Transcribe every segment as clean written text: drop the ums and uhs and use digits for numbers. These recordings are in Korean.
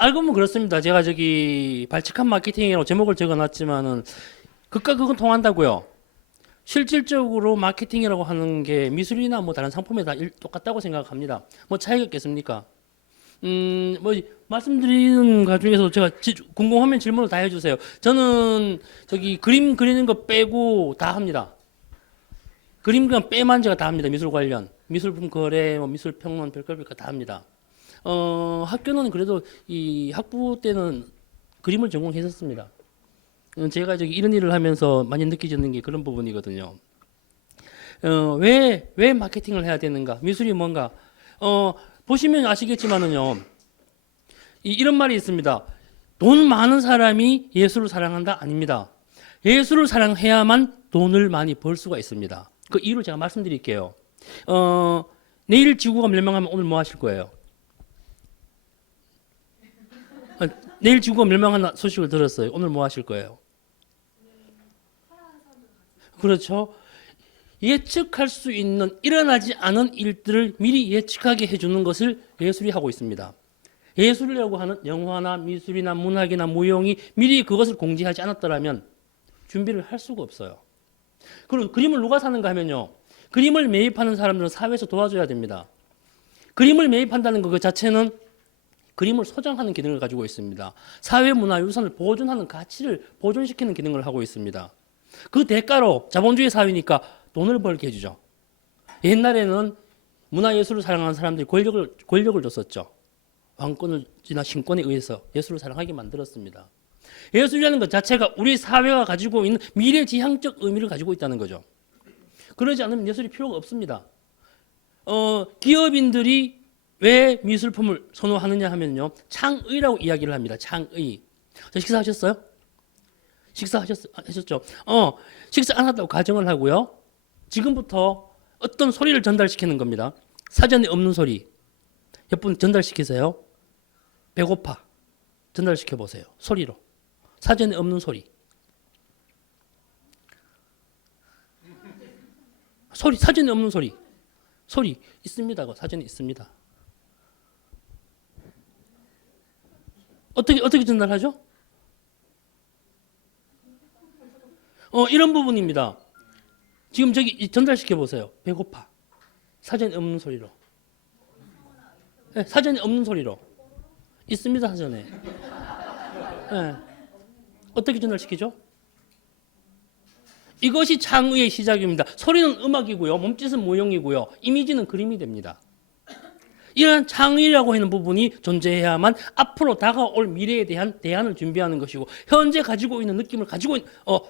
알고 보면 그렇습니다. 제가 저기 발칙한 마케팅이라고 제목을 적어놨지만은 그과 그건 통한다고요. 실질적으로 마케팅이라고 하는 게 미술이나 뭐 다른 상품에 다 똑같다고 생각합니다. 뭐 차이가 있겠습니까? 뭐 말씀드리는 것 중에서 제가 궁금하면 질문을 다 해주세요. 저는 저기 그림 그리는 거 빼고 다 합니다. 그림 그냥 빼만 제가 다 합니다. 미술 관련, 미술품 거래, 뭐 미술 평론, 별걸 다 합니다. 학교는 그래도 이 학부 때는 그림을 전공했었습니다. 제가 저기 이런 일을 하면서 많이 느끼는 게 그런 부분이거든요. 왜 마케팅을 해야 되는가? 미술이 뭔가? 보시면 아시겠지만은요. 이런 말이 있습니다. 돈 많은 사람이 예술을 사랑한다? 아닙니다. 예술을 사랑해야만 돈을 많이 벌 수가 있습니다. 그 이유를 제가 말씀드릴게요. 내일 지구가 멸망하면 오늘 뭐 하실 거예요? 내일 지구가 멸망한 소식을 들었어요. 오늘 뭐 하실 거예요? 그렇죠. 예측할 수 있는 일어나지 않은 일들을 미리 예측하게 해주는 것을 예술이 하고 있습니다. 예술이라고 하는 영화나 미술이나 문학이나 무용이 미리 그것을 공지하지 않았더라면 준비를 할 수가 없어요. 그리고 그림을 누가 사는가 하면요. 그림을 매입하는 사람들은 사회에서 도와줘야 됩니다. 그림을 매입한다는 것 그 자체는 그림을 소장하는 기능을 가지고 있습니다. 사회문화유산을 보존하는 가치를 보존시키는 기능을 하고 있습니다. 그 대가로 자본주의 사회니까 돈을 벌게 해주죠. 옛날에는 문화예술을 사랑하는 사람들이 권력을 줬었죠. 왕권이나 신권에 의해서 예술을 사랑하게 만들었습니다. 예술이라는 것 자체가 우리 사회가 가지고 있는 미래지향적 의미를 가지고 있다는 거죠. 그러지 않으면 예술이 필요가 없습니다. 기업인들이 왜 미술품을 선호하느냐 하면요. 창의라고 이야기를 합니다. 창의. 식사하셨어요? 식사하셨죠? 식사 안 했다고 가정을 하고요. 지금부터 어떤 소리를 전달시키는 겁니다. 사전에 없는 소리. 몇 분 전달시키세요. 배고파. 전달시켜 보세요. 소리로. 사전에 없는 소리. 사전에 없는 소리. 소리 있습니다. 사전에 있습니다. 어떻게 전달하죠? 이런 부분입니다. 지금 저기 전달시켜 보세요. 배고파. 사전에 없는 소리로. 네, 사전에 없는 소리로. 있습니다, 사전에. 네. 어떻게 전달시키죠? 이것이 창의의 시작입니다. 소리는 음악이고요. 몸짓은 무용이고요. 이미지는 그림이 됩니다. 이런 창의라고 하는 부분이 존재해야만 앞으로 다가올 미래에 대한 대안을 준비하는 것이고 현재 가지고 있는 느낌을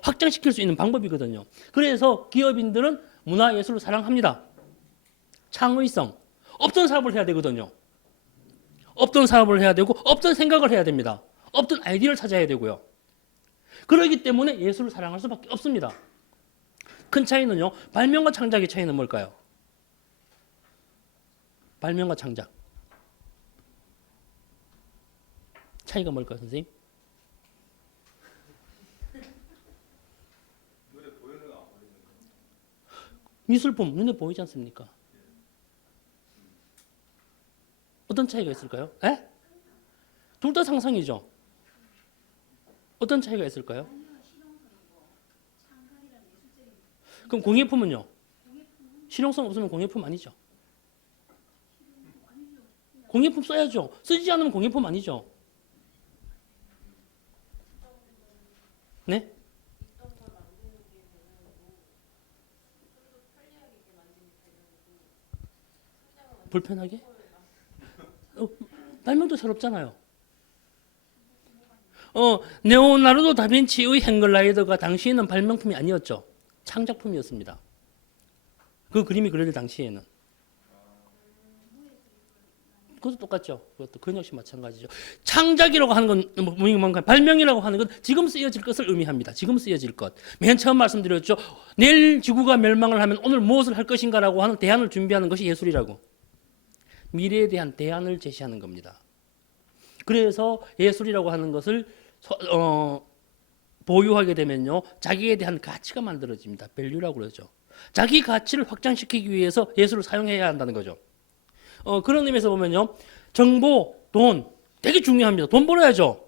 확장시킬 수 있는 방법이거든요. 그래서 기업인들은 문화예술을 사랑합니다. 창의성. 없던 사업을 해야 되거든요. 없던 사업을 해야 되고 없던 생각을 해야 됩니다. 없던 아이디어를 찾아야 되고요. 그렇기 때문에 예술을 사랑할 수밖에 없습니다. 큰 차이는요. 발명과 창작의 차이는 뭘까요? 발명과 창작. 차이가 뭘까요, 선생님? 미술품 눈에 보이지 않습니까? 어떤 차이가 있을까요? 둘 다 상상이죠. 어떤 차이가 있을까요? 그럼 공예품은요? 실용성 없으면 공예품 아니죠. 공예품 써야죠. 쓰지 않으면 공예품 아니죠. 네? 불편하게? 발명도 새롭잖아요. 레오나르도 다빈치의 행글라이더가 당시에는 발명품이 아니었죠. 창작품이었습니다. 그 그림이 그려질 당시에는. 그것도 똑같죠. 그건 역시 마찬가지죠. 창작이라고 하는 건 뭔가 발명이라고 하는 건 지금 쓰여질 것을 의미합니다. 지금 쓰여질 것. 맨 처음 말씀드렸죠. 내일 지구가 멸망을 하면 오늘 무엇을 할 것인가라고 하는 대안을 준비하는 것이 예술이라고. 미래에 대한 대안을 제시하는 겁니다. 그래서 예술이라고 하는 것을 보유하게 되면요. 자기에 대한 가치가 만들어집니다. 밸류라고 그러죠. 자기 가치를 확장시키기 위해서 예술을 사용해야 한다는 거죠. 그런 의미에서 보면요. 정보, 돈, 되게 중요합니다. 돈 벌어야죠.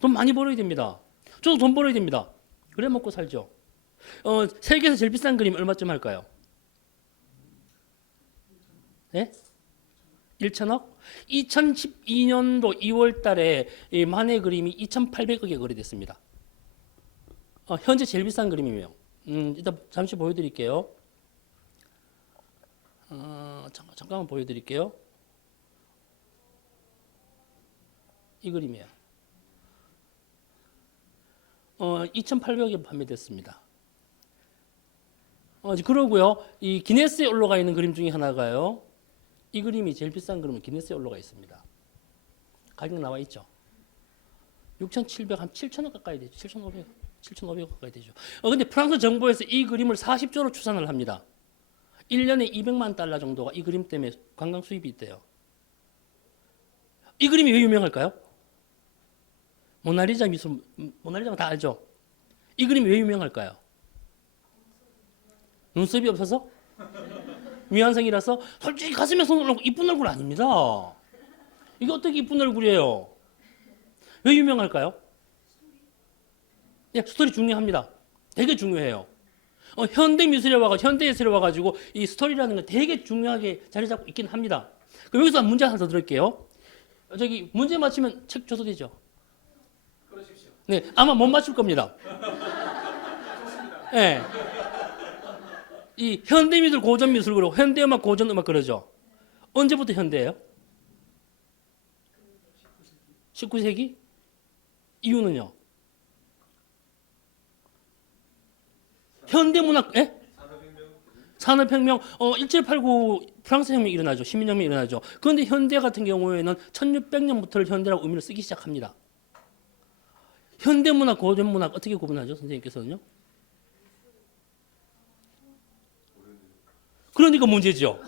돈 많이 벌어야 됩니다. 저도 돈 벌어야 됩니다. 그래 먹고 살죠. 세계에서 제일 비싼 그림 얼마쯤 할까요? 네? 1천억? 2012년도 2월 달에 이 만의 그림이 2,800억에 거래됐습니다. 현재 제일 비싼 그림이에요. 일단 잠시 보여드릴게요. 잠깐만 보여드릴게요. 이 그림이에요. 2,800억에 판매됐습니다. 그러고요. 이 기네스에 올라가 있는 그림 중에 하나가요. 이 그림이 제일 비싼 그림은 기네스에 올라가 있습니다. 가격 나와 있죠. 6,700, 한 7,000원 가까이 되죠. 7,500 가까이 되죠. 근데 프랑스 정부에서 이 그림을 40조로 추산을 합니다. 1년에 200만 달러 정도가 이 그림 때문에 관광 수입이 있대요. 이 그림이 왜 유명할까요? 모나리자 미술, 모나리자가 다 알죠? 이 그림이 왜 유명할까요? 눈썹이 없어서? 미완성이라서? 솔직히 가슴에 손을 얹고 이쁜 얼굴 아닙니다. 이게 어떻게 이쁜 얼굴이에요? 왜 유명할까요? 네, 스토리 중요합니다. 되게 중요해요. 현대 미술에 와가지고, 현대 예술에 와가지고 이 스토리라는 건 되게 중요하게 자리 잡고 있긴 합니다. 그럼 여기서 문제 하나 더 드릴게요. 저기 문제 맞히면 책 줘도 되죠? 그러십시오. 네, 아마 못 맞출 겁니다. 네. 이 현대미술, 고전미술 그러고 현대음악, 고전음악 그러죠. 언제부터 현대예요? 19세기? 이유는요? 현대문학, 예? 산업혁명, 1789 프랑스 혁명이 일어나죠. 시민혁명이 일어나죠. 그런데 현대 같은 경우에는 1600년부터 현대라고 의미를 쓰기 시작합니다. 현대문학, 고전문학 어떻게 구분하죠? 선생님께서는요? 그러니까 문제죠.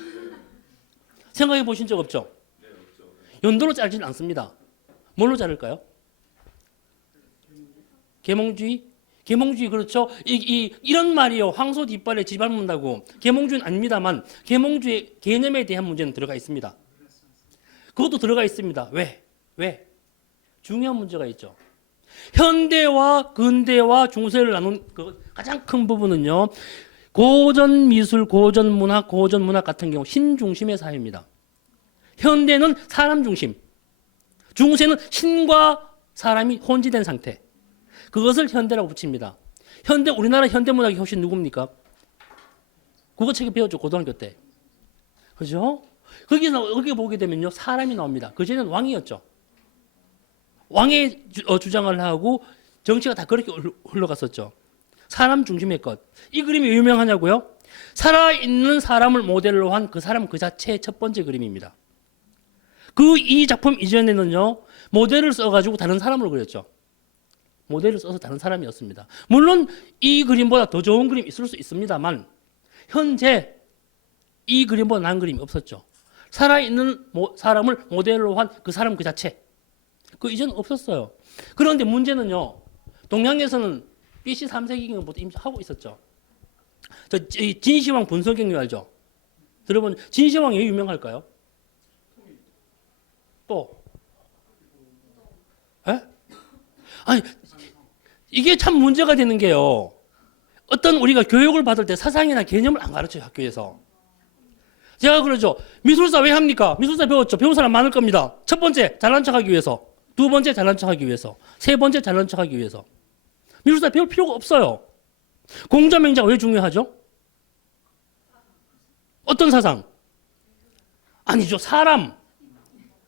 생각해 보신 적 없죠? 연도로 짜지는 않습니다. 뭘로 자를까요? 계몽주의? 계몽주의 그렇죠. 이런 말이요. 황소 뒷발에 쥐 밟는다고. 계몽주의는 아닙니다만 계몽주의 개념에 대한 문제는 들어가 있습니다. 그것도 들어가 있습니다. 왜? 중요한 문제가 있죠. 현대와 근대와 중세를 나눈 그 가장 큰 부분은요. 고전 미술, 고전 문학, 고전 문학 같은 경우 신 중심의 사회입니다. 현대는 사람 중심, 중세는 신과 사람이 혼지된 상태. 그것을 현대라고 붙입니다. 우리나라 현대 문학의 효신 누굽니까? 국어책에 배웠죠, 고등학교 때. 그죠? 거기 보게 되면요, 사람이 나옵니다. 그전에는 왕이었죠. 왕의 주장을 하고 정치가 다 그렇게 흘러갔었죠. 사람 중심의 것. 이 그림이 왜 유명하냐고요? 살아있는 사람을 모델로 한 그 사람 그 자체의 첫 번째 그림입니다. 이 작품 이전에는요, 모델을 써가지고 다른 사람을 그렸죠. 모델을 써서 다른 사람이었습니다. 물론 이 그림보다 더 좋은 그림이 있을 수 있습니다만, 현재 이 그림보다 나은 그림이 없었죠. 살아있는 사람을 모델로 한 그 사람 그 자체. 그 이전 없었어요. 그런데 문제는요, 동양에서는 BC 3세기경부터 이미 하고 있었죠. 진시황 분서경유 알죠? 들어본 진시황이 왜 유명할까요? 또? 에? 아니, 이게 참 문제가 되는 게요. 어떤 우리가 교육을 받을 때 사상이나 개념을 안 가르쳐요, 학교에서. 제가 그러죠. 미술사 왜 합니까? 미술사 배웠죠. 배운 사람 많을 겁니다. 첫 번째, 잘난 척하기 위해서. 두 번째, 잘난 척하기 위해서. 세 번째, 잘난 척하기 위해서. 미술사 배울 필요가 없어요. 공자맹자가 왜 중요하죠? 어떤 사상? 아니죠. 사람.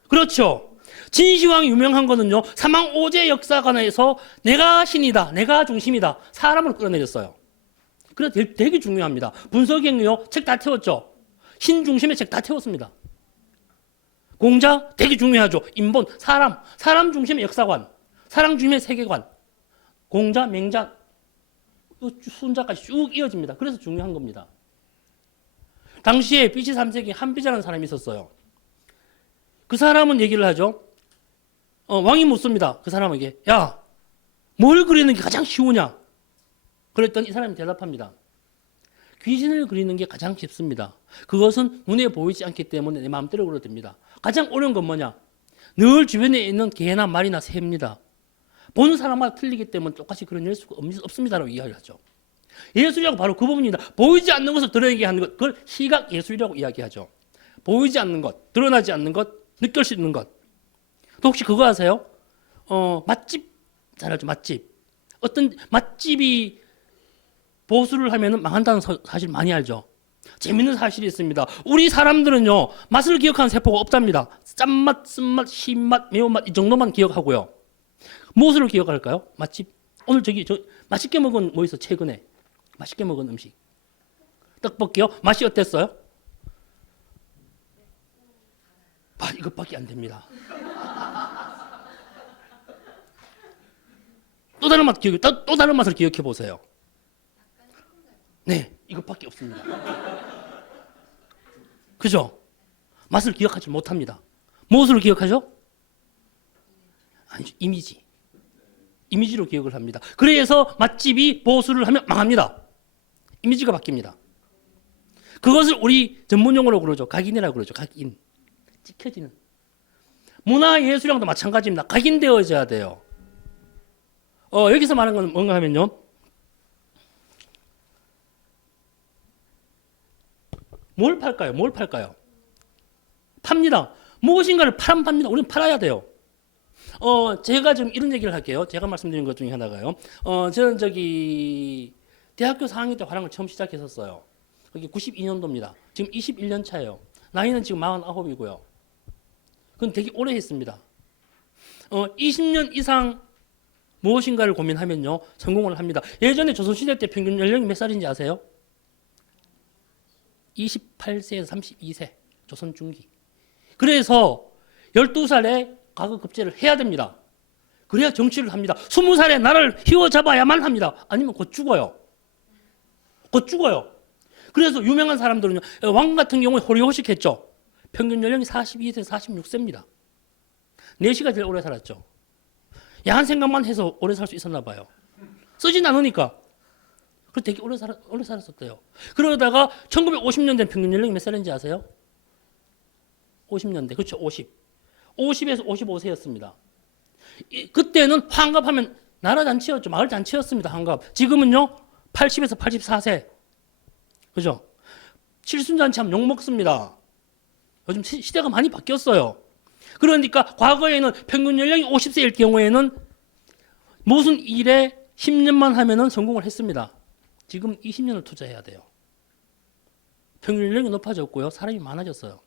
그렇죠. 진시황이 유명한 거는요. 사망오제 역사관에서 내가 신이다. 내가 중심이다. 사람을 끌어내렸어요. 그래서 되게 중요합니다. 분석행위요. 책 다 태웠죠. 신 중심의 책 다 태웠습니다. 공자 되게 중요하죠. 인본, 사람 중심의 역사관, 사람 중심의 세계관. 공자, 맹자, 순자까지 쭉 이어집니다. 그래서 중요한 겁니다. 당시에 BC 3세기 한비자라는 사람이 있었어요. 그 사람은 얘기를 하죠. 왕이 묻습니다. 그 사람에게. 야, 뭘 그리는 게 가장 쉬우냐? 그랬더니 이 사람이 대답합니다. 귀신을 그리는 게 가장 쉽습니다. 그것은 눈에 보이지 않기 때문에 내 마음대로 그려도 됩니다. 가장 어려운 건 뭐냐? 늘 주변에 있는 개나 말이나 새입니다. 보는 사람마다 틀리기 때문에 똑같이 그런 일 수가 없습니다라고 이야기하죠. 예술이라고 바로 그 부분입니다. 보이지 않는 것을 드러내게 하는 것, 그걸 시각 예술이라고 이야기하죠. 보이지 않는 것, 드러나지 않는 것, 느낄 수 있는 것. 또 혹시 그거 아세요? 맛집 잘 알죠? 맛집. 어떤 맛집이 보수를 하면 망한다는 사실 많이 알죠. 재밌는 사실이 있습니다. 우리 사람들은요, 맛을 기억하는 세포가 없답니다. 짠맛, 쓴맛, 신맛, 매운맛 이 정도만 기억하고요. 무엇을 기억할까요? 맛집. 오늘 저 맛있게 먹은 뭐 있어? 최근에 맛있게 먹은 음식. 떡볶이요? 맛이 어땠어요? 이것밖에 안 됩니다. 또 다른 맛 또 다른 맛을 기억해 보세요. 네, 이것밖에 없습니다. 그죠? 맛을 기억하지 못합니다. 무엇으로 기억하죠? 아니죠, 이미지. 이미지로 기억을 합니다. 그래서 맛집이 보수를 하면 망합니다. 이미지가 바뀝니다. 그것을 우리 전문용어로 그러죠. 각인이라고 그러죠. 각인. 찍혀지는. 문화예술이랑도 마찬가지입니다. 각인되어져야 돼요. 여기서 말하는 건 뭔가 하면요. 뭘 팔까요? 뭘 팔까요? 팝니다. 무엇인가를 팝니다. 우리는 팔아야 돼요. 제가 지금 이런 얘기를 할게요. 제가 말씀드린 것 중에 하나가요. 저는 대학교 4학년 때 화랑을 처음 시작했었어요. 그게 92년도입니다. 지금 21년 차예요. 나이는 지금 49이고요. 그건 되게 오래 했습니다. 20년 이상 무엇인가를 고민하면요, 성공을 합니다. 예전에 조선시대 때 평균 연령이 몇 살인지 아세요? 28세에서 32세, 조선 중기. 그래서 12살에 과거급제를 해야 됩니다. 그래야 정치를 합니다. 20살에 나를 휘어잡아야만 합니다. 아니면 곧 죽어요. 곧 죽어요. 그래서 유명한 사람들은요, 왕 같은 경우에 호리호식했죠. 평균 연령이 42세에서 46세입니다. 4시가 제일 오래 살았죠. 야한 생각만 해서 오래 살 수 있었나 봐요. 쓰진 않으니까. 그래서 되게 오래 살았었대요. 그러다가 1950년대 평균 연령이 몇 살인지 아세요? 50년대. 그렇죠. 50에서 55세였습니다. 그때는 환갑하면 나라 잔치였죠. 마을 잔치였습니다. 환갑. 지금은요, 80에서 84세. 그죠? 칠순잔치 하면 욕먹습니다. 요즘 시대가 많이 바뀌었어요. 그러니까 과거에는 평균 연령이 50세일 경우에는 무슨 일에 10년만 하면은 성공을 했습니다. 지금 20년을 투자해야 돼요. 평균 연령이 높아졌고요. 사람이 많아졌어요.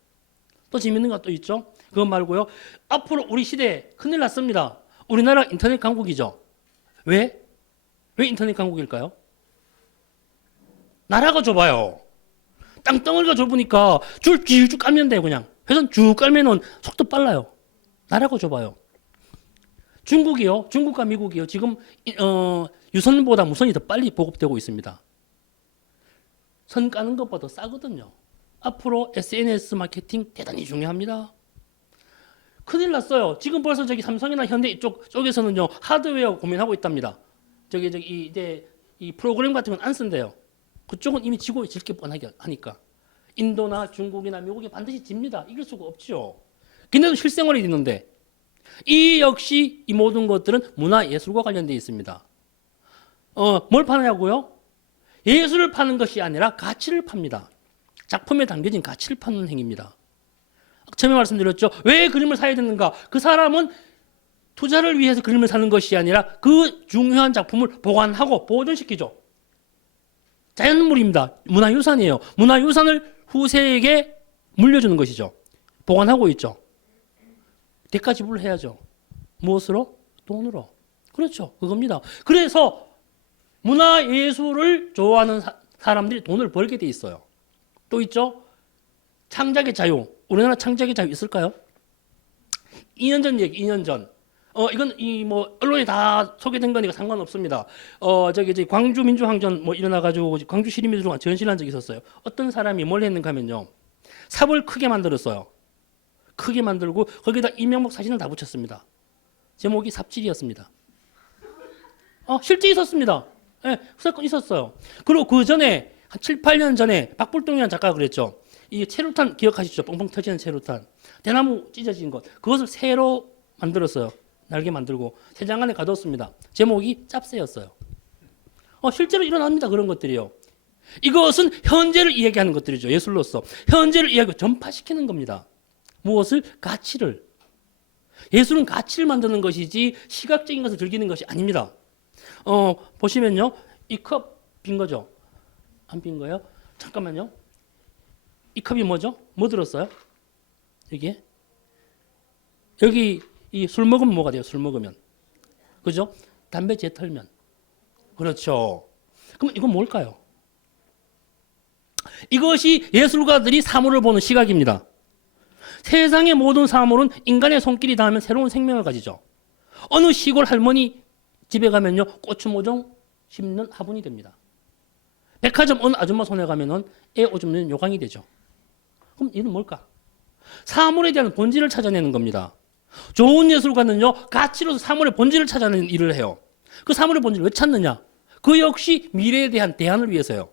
또 재밌는 것도 있죠. 그것 말고요. 앞으로 우리 시대에 큰일 났습니다. 우리나라 인터넷 강국이죠. 왜? 왜 인터넷 강국일까요? 나라가 좁아요. 땅덩어리가 좁으니까 줄 쭉 깔면 돼요. 그냥 회선 쭉 깔면은 속도 빨라요. 나라가 좁아요. 중국이요. 중국과 미국이요. 지금 유선보다 무선이 더 빨리 보급되고 있습니다. 선 까는 것보다 싸거든요. 앞으로 SNS 마케팅 대단히 중요합니다. 큰일 났어요. 지금 벌써 삼성이나 현대 쪽에서는요, 하드웨어 고민하고 있답니다. 이제 이 프로그램 같은 건 안 쓴대요. 그쪽은 이미 지고 질 게 뻔하게 하니까. 인도나 중국이나 미국이 반드시 집니다. 이길 수가 없죠. 걔네도 실생활이 있는데. 이 역시 이 모든 것들은 문화예술과 관련되어 있습니다. 뭘 파냐고요? 예술을 파는 것이 아니라 가치를 팝니다. 작품에 담겨진 가치를 파는 행위입니다. 처음에 말씀드렸죠. 왜 그림을 사야 되는가? 그 사람은 투자를 위해서 그림을 사는 것이 아니라 그 중요한 작품을 보관하고 보존시키죠. 자연물입니다. 문화유산이에요. 문화유산을 후세에게 물려주는 것이죠. 보관하고 있죠. 대가 지불을 해야죠. 무엇으로? 돈으로. 그렇죠. 그겁니다. 그래서 문화예술을 좋아하는 사람들이 돈을 벌게 돼 있어요. 또 있죠. 창작의 자유. 우리나라 창작의 자유 있을까요? 2년 전 얘기, 2년 전. 이건 언론에 다 소개된 거니까 상관없습니다. 광주 민주항전 일어나가지고 광주 시민들과 전시한 적이 있었어요. 어떤 사람이 뭘 했는가 하면요. 삽을 크게 만들었어요. 크게 만들고 거기다 이명박 사진을 다 붙였습니다. 제목이 삽질이었습니다. 실제 있었습니다. 네, 사건 있었어요. 그리고 그 전에 한 7, 8년 전에 박불동이라는 작가가 그랬죠. 이 체류탄 기억하시죠? 뻥뻥 터지는 체류탄. 대나무 찢어진 것, 그것을 새로 만들었어요. 날개 만들고 새장 안에 가뒀습니다. 제목이 짭새였어요. 실제로 일어납니다. 그런 것들이요. 이것은 현재를 이야기하는 것들이죠. 예술로서 현재를 이야기 전파시키는 겁니다. 무엇을? 가치를. 예술은 가치를 만드는 것이지 시각적인 것을 즐기는 것이 아닙니다. 보시면요, 이 컵 빈 거죠? 안 빈 거예요? 잠깐만요. 이 컵이 뭐죠? 뭐 들었어요? 여기 이 술 먹으면 뭐가 돼요? 술 먹으면, 그죠? 담배 재 털면, 그렇죠. 그럼 이건 뭘까요? 이것이 예술가들이 사물을 보는 시각입니다. 세상의 모든 사물은 인간의 손길이 닿으면 새로운 생명을 가지죠. 어느 시골 할머니 집에 가면요, 고추 모종 심는 화분이 됩니다. 백화점 어느 아줌마 손에 가면은 애 오줌 누는 요강이 되죠. 그럼 이는 뭘까? 사물에 대한 본질을 찾아내는 겁니다. 좋은 예술가는요, 가치로서 사물의 본질을 찾아내는 일을 해요. 그 사물의 본질을 왜 찾느냐? 그 역시 미래에 대한 대안을 위해서요.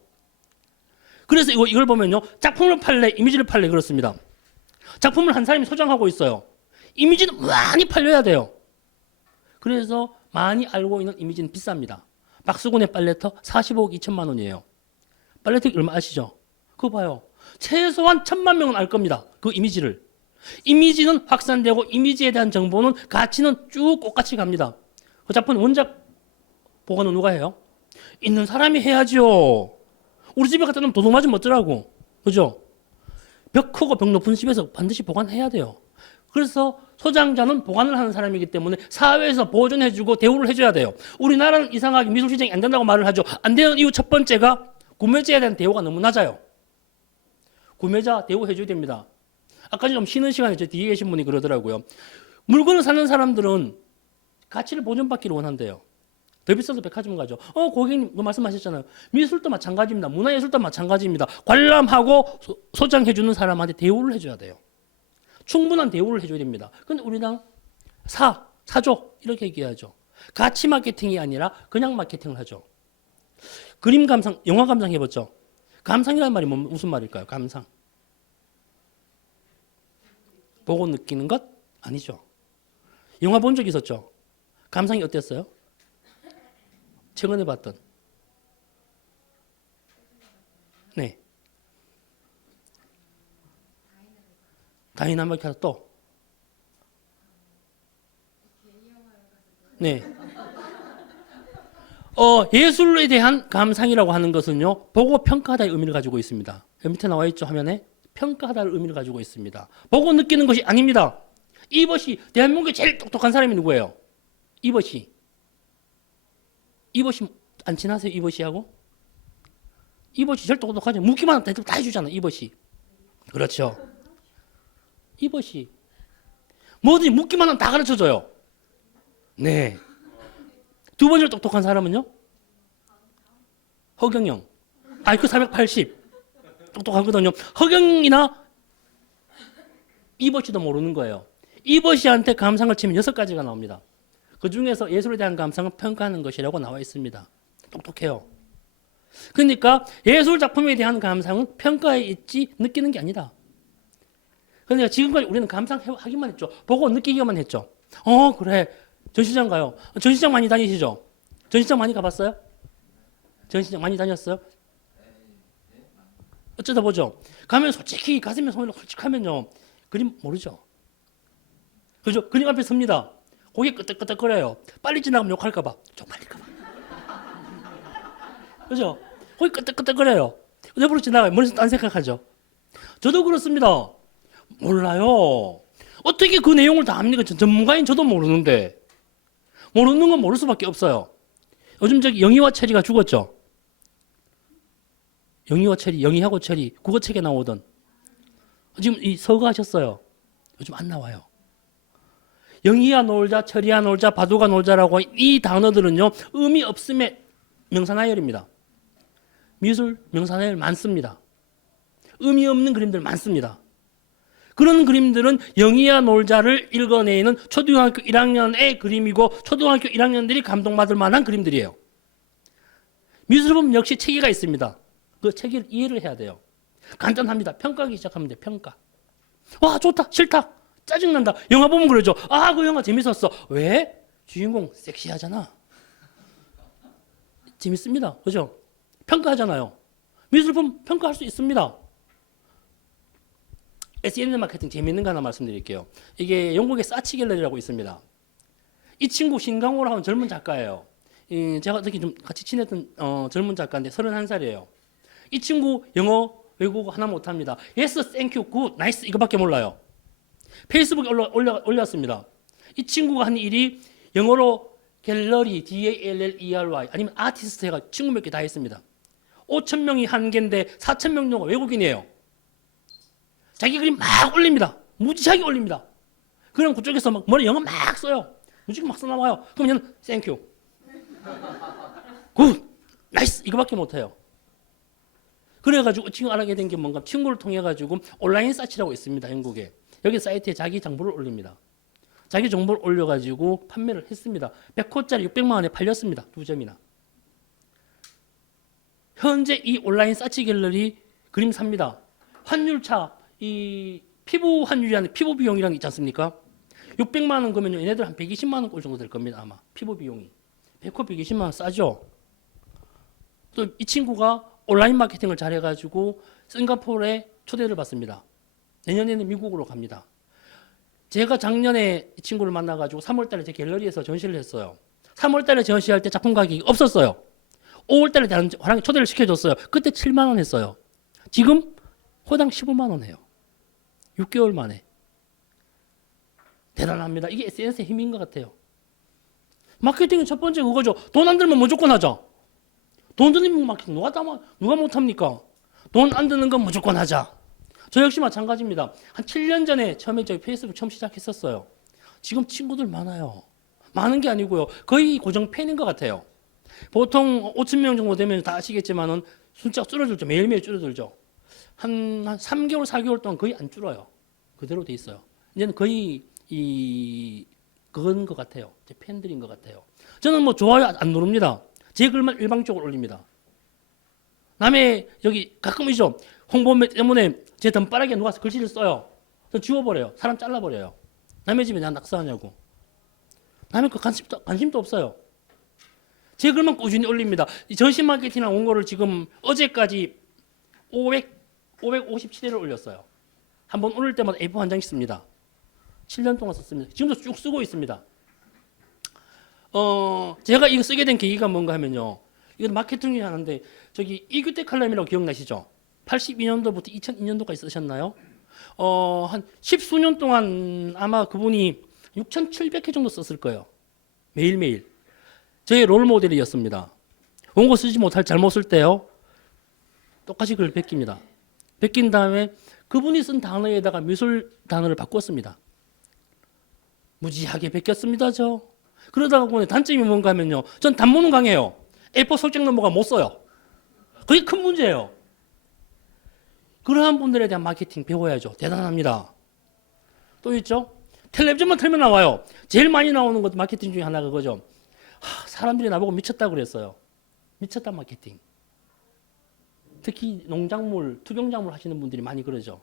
그래서 이걸 보면요, 작품을 팔래, 이미지를 팔래, 그렇습니다. 작품을 한 사람이 소장하고 있어요. 이미지는 많이 팔려야 돼요. 그래서 많이 알고 있는 이미지는 비쌉니다. 박수근의 빨래터 45억 2천만 원이에요. 빨래터 얼마 아시죠? 그거 봐요. 최소한 1,000만 명은 알 겁니다. 그 이미지를. 이미지는 확산되고 이미지에 대한 정보는 가치는 쭉 똑같이 갑니다. 그 작품 원작 보관은 누가 해요? 있는 사람이 해야죠. 우리 집에 갖다 놓으면 도둑 맞으면 어쩌라고. 그죠? 벽 크고 벽 높은 집에서 반드시 보관해야 돼요. 그래서 소장자는 보관을 하는 사람이기 때문에 사회에서 보존해주고 대우를 해줘야 돼요. 우리나라는 이상하게 미술시장이 안 된다고 말을 하죠. 안 되는 이유 첫 번째가 구매자에 대한 대우가 너무 낮아요. 구매자 대우해줘야 됩니다. 아까 좀 쉬는 시간에 저 뒤에 계신 분이 그러더라고요. 물건을 사는 사람들은 가치를 보존받기를 원한대요. 더 비싸서 백화점 가죠. 고객님 그 말씀하셨잖아요. 미술도 마찬가지입니다. 문화예술도 마찬가지입니다. 관람하고 소장해주는 사람한테 대우를 해줘야 돼요. 충분한 대우를 해줘야 됩니다. 근데 우리는 사줘 이렇게 얘기하죠. 가치 마케팅이 아니라 그냥 마케팅을 하죠. 그림 감상, 영화 감상 해봤죠. 감상이라는 말이 무슨 말일까요? 감상. 보고 느끼는 것? 아니죠. 영화 본 적 있었죠? 감상이 어땠어요? 최근에 봤던. 네. 다이나믹 하다 또. 네. 예술에 대한 감상이라고 하는 것은요, 보고 평가하다의 의미를 가지고 있습니다. 여기 밑에 나와 있죠, 화면에. 평가하다의 의미를 가지고 있습니다. 보고 느끼는 것이 아닙니다. 이것이 대한민국의 제일 똑똑한 사람이 누구예요? 이것이 안 친하세요? 이것이하고? 이것이 제일 똑똑하죠. 묻기만 하면 다 해주잖아. 이것이. 그렇죠. 이것이 뭐든지 묻기만 하면 다 가르쳐줘요. 네. 두 번째로 똑똑한 사람은요? 허경영. IQ 480. 똑똑하거든요. 허경이나 이버시도 모르는 거예요. 이버시한테 감상을 치면 6가지가 나옵니다. 그 중에서 예술에 대한 감상을 평가하는 것이라고 나와 있습니다. 똑똑해요. 그러니까 예술 작품에 대한 감상은 평가에 있지 느끼는 게 아니다. 그러니까 지금까지 우리는 감상하기만 했죠. 보고 느끼기만 했죠. 그래. 전시장 가요. 전시장 많이 다니시죠? 전시장 많이 가봤어요? 전시장 많이 다녔어요? 어쩌다 보죠. 가면 솔직히 가슴에 손을 솔직하면요, 그림 모르죠. 그죠? 그림 앞에 섭니다. 고개 끄덕끄덕거려요. 빨리 지나가면 욕할까봐. 좀 빨리 가봐. 그죠? 고개 끄덕끄덕거려요. 옆으로 지나가요. 머릿속 딴 생각하죠. 저도 그렇습니다. 몰라요. 어떻게 그 내용을 다 압니까? 전문가인 저도 모르는데. 모르는 건 모를 수밖에 없어요. 요즘 영희와 체리가 죽었죠. 영희와 체리, 영희하고 체리 국어책에 나오던, 지금 이 서거하셨어요. 요즘 안 나와요. 영희야 놀자, 체리야 놀자, 바두가 놀자라고 이 단어들은요, 의미 없음의 명사나열입니다. 미술 명사나열 많습니다. 의미 없는 그림들 많습니다. 그런 그림들은 영희야 놀자를 읽어내는 초등학교 1학년의 그림이고 초등학교 1학년들이 감동받을 만한 그림들이에요. 미술품 역시 체계가 있습니다. 그 체계를 이해를 해야 돼요. 간단합니다. 평가하기 시작하면 돼요. 평가. 와, 좋다, 싫다. 짜증난다. 영화 보면 그러죠. 아, 그 영화 재밌었어. 왜? 주인공 섹시하잖아. 재밌습니다. 그죠? 평가하잖아요. 미술 보면 평가할 수 있습니다. SNS 마케팅 재밌는 거 하나 말씀드릴게요. 이게 영국의 사치 갤러리라고 있습니다. 이 친구 신강호라고 하는 젊은 작가예요. 제가 특히 좀 같이 친했던 젊은 작가인데 31살이에요. 이 친구 영어 외국어 하나 못합니다. Yes, thank you, good, nice 이거밖에 몰라요. 페이스북에 올렸습니다. 이 친구가 한 일이 영어로 갤러리, DALLERY 아니면 아티스트 해가 친구 몇 개 다 했습니다. 5,000명이 한 개인데 4,000명 정도 외국인이에요. 자기 그림 막 올립니다. 무지하게 올립니다. 그럼 그쪽에서 막 머리 영어 막 써요. 무지하게 막 써나와요. 그럼 얘는 thank you, good, nice 이거밖에 못해요. 그래가지고 친구 알게 된 게 뭔가 친구를 통해 가지고 온라인 사치라고 있습니다. 영국에. 여기 사이트에 자기 정보를 올립니다. 자기 정보를 올려가지고 판매를 했습니다. 100호짜리 600만 원에 팔렸습니다. 2점이나. 현재 이 온라인 사치 갤러리 그림 삽니다. 환율차, 이 피부 환율이라는 피부 비용이라는 게 있지 않습니까? 600만 원 그러면 얘네들 한 120만 원 꼴 정도 될 겁니다. 아마 피부 비용이. 100호 120만 원 싸죠? 또 이 친구가 온라인 마케팅을 잘해가지고 싱가포르에 초대를 받습니다. 내년에는 미국으로 갑니다. 제가 작년에 이 친구를 만나가지고 3월달에 제 갤러리에서 전시를 했어요. 3월달에 전시할 때 작품 가격이 없었어요. 5월달에 다른 화랑에 초대를 시켜줬어요. 그때 7만 원 했어요. 지금 호당 15만 원 해요. 6개월 만에. 대단합니다. 이게 SNS의 힘인 것 같아요. 마케팅의 첫 번째 그거죠. 돈 안 들면 무조건 하자. 돈 드는 마케팅 누가 못합니까? 돈 안 드는 건 무조건 하자. 저 역시 마찬가지입니다. 한 7년 전에 처음에 저희 페이스북 처음 시작했었어요. 지금 친구들 많아요. 많은 게 아니고요. 거의 고정 팬인 것 같아요. 보통 5,000명 정도 되면 다 아시겠지만은 숫자가 줄어들죠. 매일매일 줄어들죠. 한 3개월, 4개월 동안 거의 안 줄어요. 그대로 돼 있어요. 이제는 거의 그건 것 같아요. 제 팬들인 것 같아요. 저는 뭐 좋아요 안 누릅니다. 제 글만 일방적으로 올립니다. 남의 여기 가끔이죠. 홍보 때문에 제 덤바닥에 누가 글씨를 써요. 저 지워버려요. 사람 잘라버려요. 남의 집에 내가 낙서하냐고. 남의 거 관심도 없어요. 제 글만 꾸준히 올립니다. 이 전시 마케팅이라는 원고를 지금 어제까지 557회를 올렸어요. 한번 올릴 때마다 A4 한 장씩 씁니다. 7년 동안 썼습니다. 지금도 쭉 쓰고 있습니다. 제가 이거 쓰게 된 계기가 뭔가 하면요. 이건 마케팅이 하는데 저기 이규태 칼럼이라고 기억나시죠? 82년도부터 2002년도까지 쓰셨나요? 한 10수년 동안 아마 그분이 6,700회 정도 썼을 거예요. 매일매일. 저의 롤 모델이었습니다. 원고 쓰지 못할 잘못 쓸 때요. 똑같이 그걸 베낍니다. 베낀 다음에 그분이 쓴 단어에다가 미술 단어를 바꿨습니다. 무지하게 베꼈습니다. 그러다가 보니 단점이 뭔가 하면요. 전 단문은 강해요. A4 설정 넘버가 못 써요. 그게 큰 문제예요. 그러한 분들에 대한 마케팅 배워야죠. 대단합니다. 또 있죠? 텔레비전만 틀면 나와요. 제일 많이 나오는 것도 마케팅 중에 하나가 그거죠. 사람들이 나보고 미쳤다 그랬어요. 미쳤다 마케팅. 특히 농작물, 투경작물 하시는 분들이 많이 그러죠.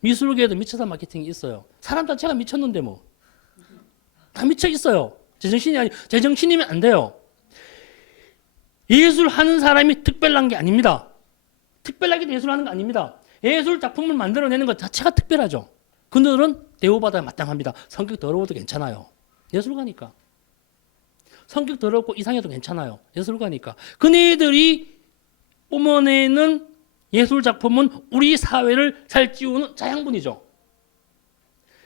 미술계에도 미쳤다 마케팅이 있어요. 사람 자체가 미쳤는데 뭐. 다 미쳐 있어요. 제정신이면 안 돼요. 예술하는 사람이 특별한 게 아닙니다. 특별하게 예술하는 거 아닙니다. 예술 작품을 만들어내는 것 자체가 특별하죠. 그들은 대우받아야 마땅합니다. 성격 더러워도 괜찮아요. 예술가니까. 성격 더럽고 이상해도 괜찮아요. 예술가니까. 그네들이 뿜어내는 예술 작품은 우리 사회를 살찌우는 자양분이죠.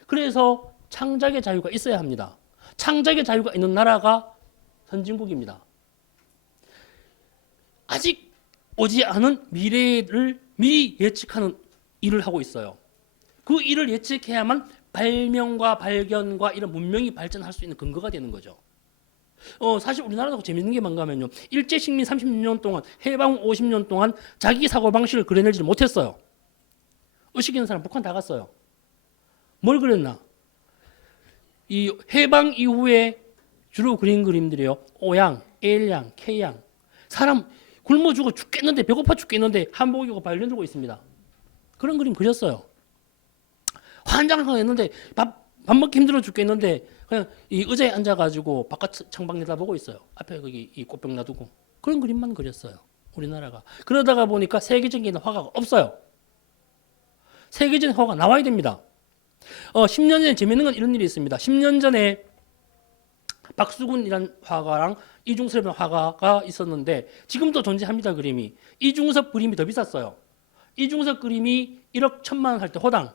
그래서 창작의 자유가 있어야 합니다. 창작의 자유가 있는 나라가 선진국입니다. 아직 오지 않은 미래를 미리 예측하는 일을 하고 있어요. 그 일을 예측해야만 발명과 발견과 이런 문명이 발전할 수 있는 근거가 되는 거죠. 사실 우리나라도 재밌는 게 뭔가 하면요. 일제식민 30년 동안, 해방 50년 동안 자기 사고방식을 그려내지를 못했어요. 의식 있는 사람 북한 다 갔어요. 뭘 그렸나? 이 해방 이후에 주로 그린 그림들이요. O양, L양, K양. 사람 굶어 죽어 죽겠는데, 배고파 죽겠는데 한복 입고 바이올린 들고 있습니다. 그런 그림 그렸어요. 환장했는데 밥 먹기 힘들어 죽겠는데 그냥 이 의자에 앉아가지고 바깥 창밖 내다보고 있어요. 앞에 거기 이 꽃병 놔두고 그런 그림만 그렸어요. 우리나라가. 그러다가 보니까 세계적인 화가가 없어요. 세계적인 화가가 나와야 됩니다. 10년 전에 재밌는 건 이런 일이 있습니다. 10년 전에 박수근이라는 화가랑 이중섭이라는 화가가 있었는데 지금도 존재합니다. 그림이. 이중섭 그림이 더 비쌌어요. 이중섭 그림이 1억 1천만 원 할 때 호당,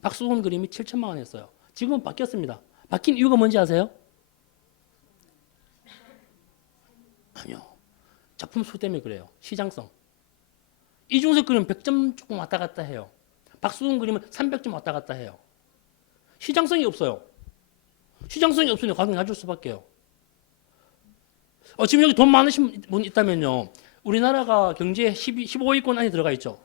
박수근 그림이 7천만 원 했어요. 지금은 바뀌었습니다. 바뀐 이유가 뭔지 아세요? 아니요. 작품 수 때문에 그래요. 시장성. 이중섭 그림은 100점 조금 왔다 갔다 해요. 박수근 그림은 300점 왔다 갔다 해요. 시장성이 없어요. 시장성이 없으니 가격이 낮을 수밖에요. 지금 여기 돈 많으신 분 있다면요. 우리나라가 경제 15위권 안에 들어가 있죠.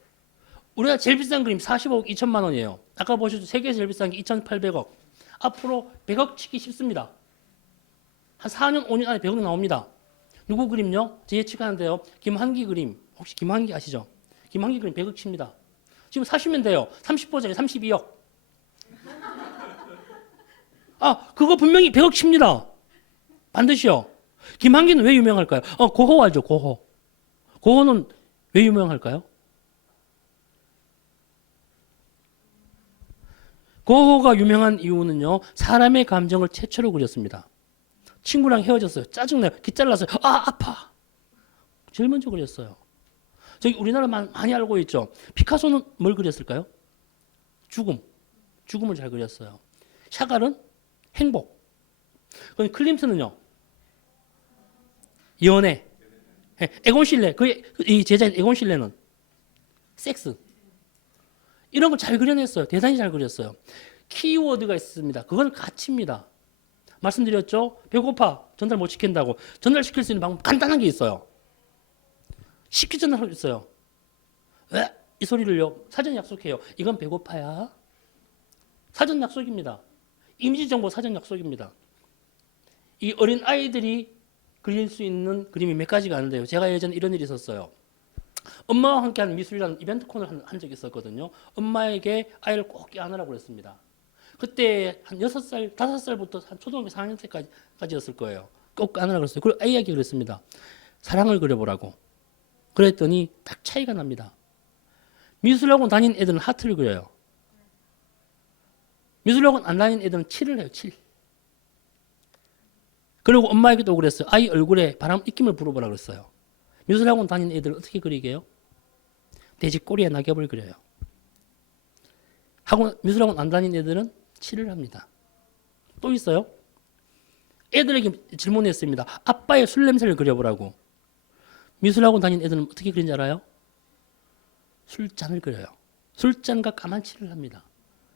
우리나라 제일 비싼 그림 45억 2천만 원이에요. 아까 보셔도 세계에서 제일 비싼 게 2,800억. 앞으로 100억 치기 쉽습니다. 한 4년, 5년 안에 100억 나옵니다. 누구 그림요? 제 예측하는데요. 김한기 그림. 혹시 김한기 아시죠? 김한기 그림 100억 칩니다. 지금 사시면 돼요. 30호짜리 32억. 그거 분명히 100억 칩니다. 반드시요. 김한기는 왜 유명할까요? 고호 알죠? 고호. 고호는 왜 유명할까요? 고호가 유명한 이유는요. 사람의 감정을 최초로 그렸습니다. 친구랑 헤어졌어요. 짜증나요. 기 잘랐어요. 아파. 제일 먼저 그렸어요. 저기 우리나라 많이 알고 있죠. 피카소는 뭘 그렸을까요? 죽음. 죽음을 잘 그렸어요. 샤갈은 행복. 그럼 클림스는요? 연애. 에곤 실레. 이 제자인 에곤 실레는 섹스. 이런 걸 잘 그려냈어요. 대단히 잘 그렸어요. 키워드가 있습니다. 그건 가치입니다. 말씀드렸죠? 배고파. 전달 못 시킨다고. 전달시킬 수 있는 방법 간단한 게 있어요. 쉽게 전달할 수 있어요. 왜? 이 소리를요. 사전 약속해요. 이건 배고파야. 사전 약속입니다. 이미지 정보 사전 약속입니다. 이 어린 아이들이 그릴 수 있는 그림이 몇 가지가 있는데요. 제가 예전에 이런 일이 있었어요. 엄마와 함께하는 미술이라는 이벤트 코너를 한 적이 있었거든요. 엄마에게 아이를 꼭 껴안으라고 그랬습니다. 그때 한 6살, 5살부터 한 초등학교 4학년 때까지였을 거예요. 꼭 껴안으라고 그랬어요. 그리고 아이에게 그랬습니다. 사랑을 그려보라고. 그랬더니 딱 차이가 납니다. 미술학원 다닌 애들은 하트를 그려요. 미술학원 안 다닌 애들은 칠을 해요. 칠. 그리고 엄마에게도 그랬어요. 아이 얼굴에 바람 입김을 불어보라 그랬어요. 미술학원 다닌 애들 어떻게 그리게요? 돼지 꼬리에 낙엽을 그려요. 미술학원 안 다닌 애들은 칠을 합니다. 또 있어요. 애들에게 질문했습니다. 아빠의 술 냄새를 그려보라고. 미술학원 다닌 애들은 어떻게 그린지 알아요? 술잔을 그려요. 술잔과 까만 칠을 합니다.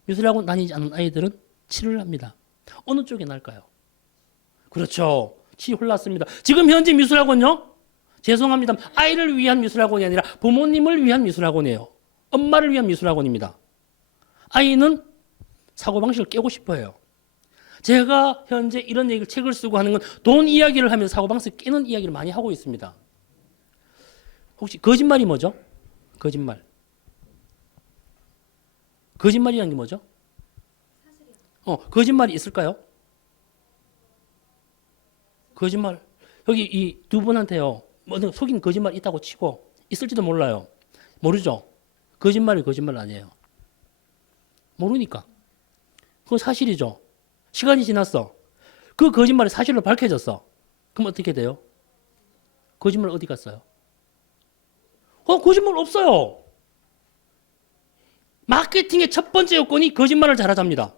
미술학원 다니지 않은 아이들은 칠을 합니다. 어느 쪽이 나을까요? 그렇죠. 치 홀랐습니다. 지금 현재 미술학원요? 죄송합니다. 아이를 위한 미술학원이 아니라 부모님을 위한 미술학원이에요. 엄마를 위한 미술학원입니다. 아이는 사고방식을 깨고 싶어 해요. 제가 현재 이런 얘기를 책을 쓰고 하는 건 돈 이야기를 하면서 사고방식 깨는 이야기를 많이 하고 있습니다. 혹시 거짓말이 뭐죠? 거짓말. 거짓말이라는 게 뭐죠? 거짓말이 있을까요? 거짓말. 여기 이 두 분한테요. 속인 거짓말 있다고 치고 있을지도 몰라요. 모르죠? 거짓말이 거짓말 아니에요. 모르니까. 그건 사실이죠. 시간이 지났어. 그 거짓말이 사실로 밝혀졌어. 그럼 어떻게 돼요? 거짓말 어디 갔어요? 거짓말 없어요. 마케팅의 첫 번째 요건이 거짓말을 잘하자입니다.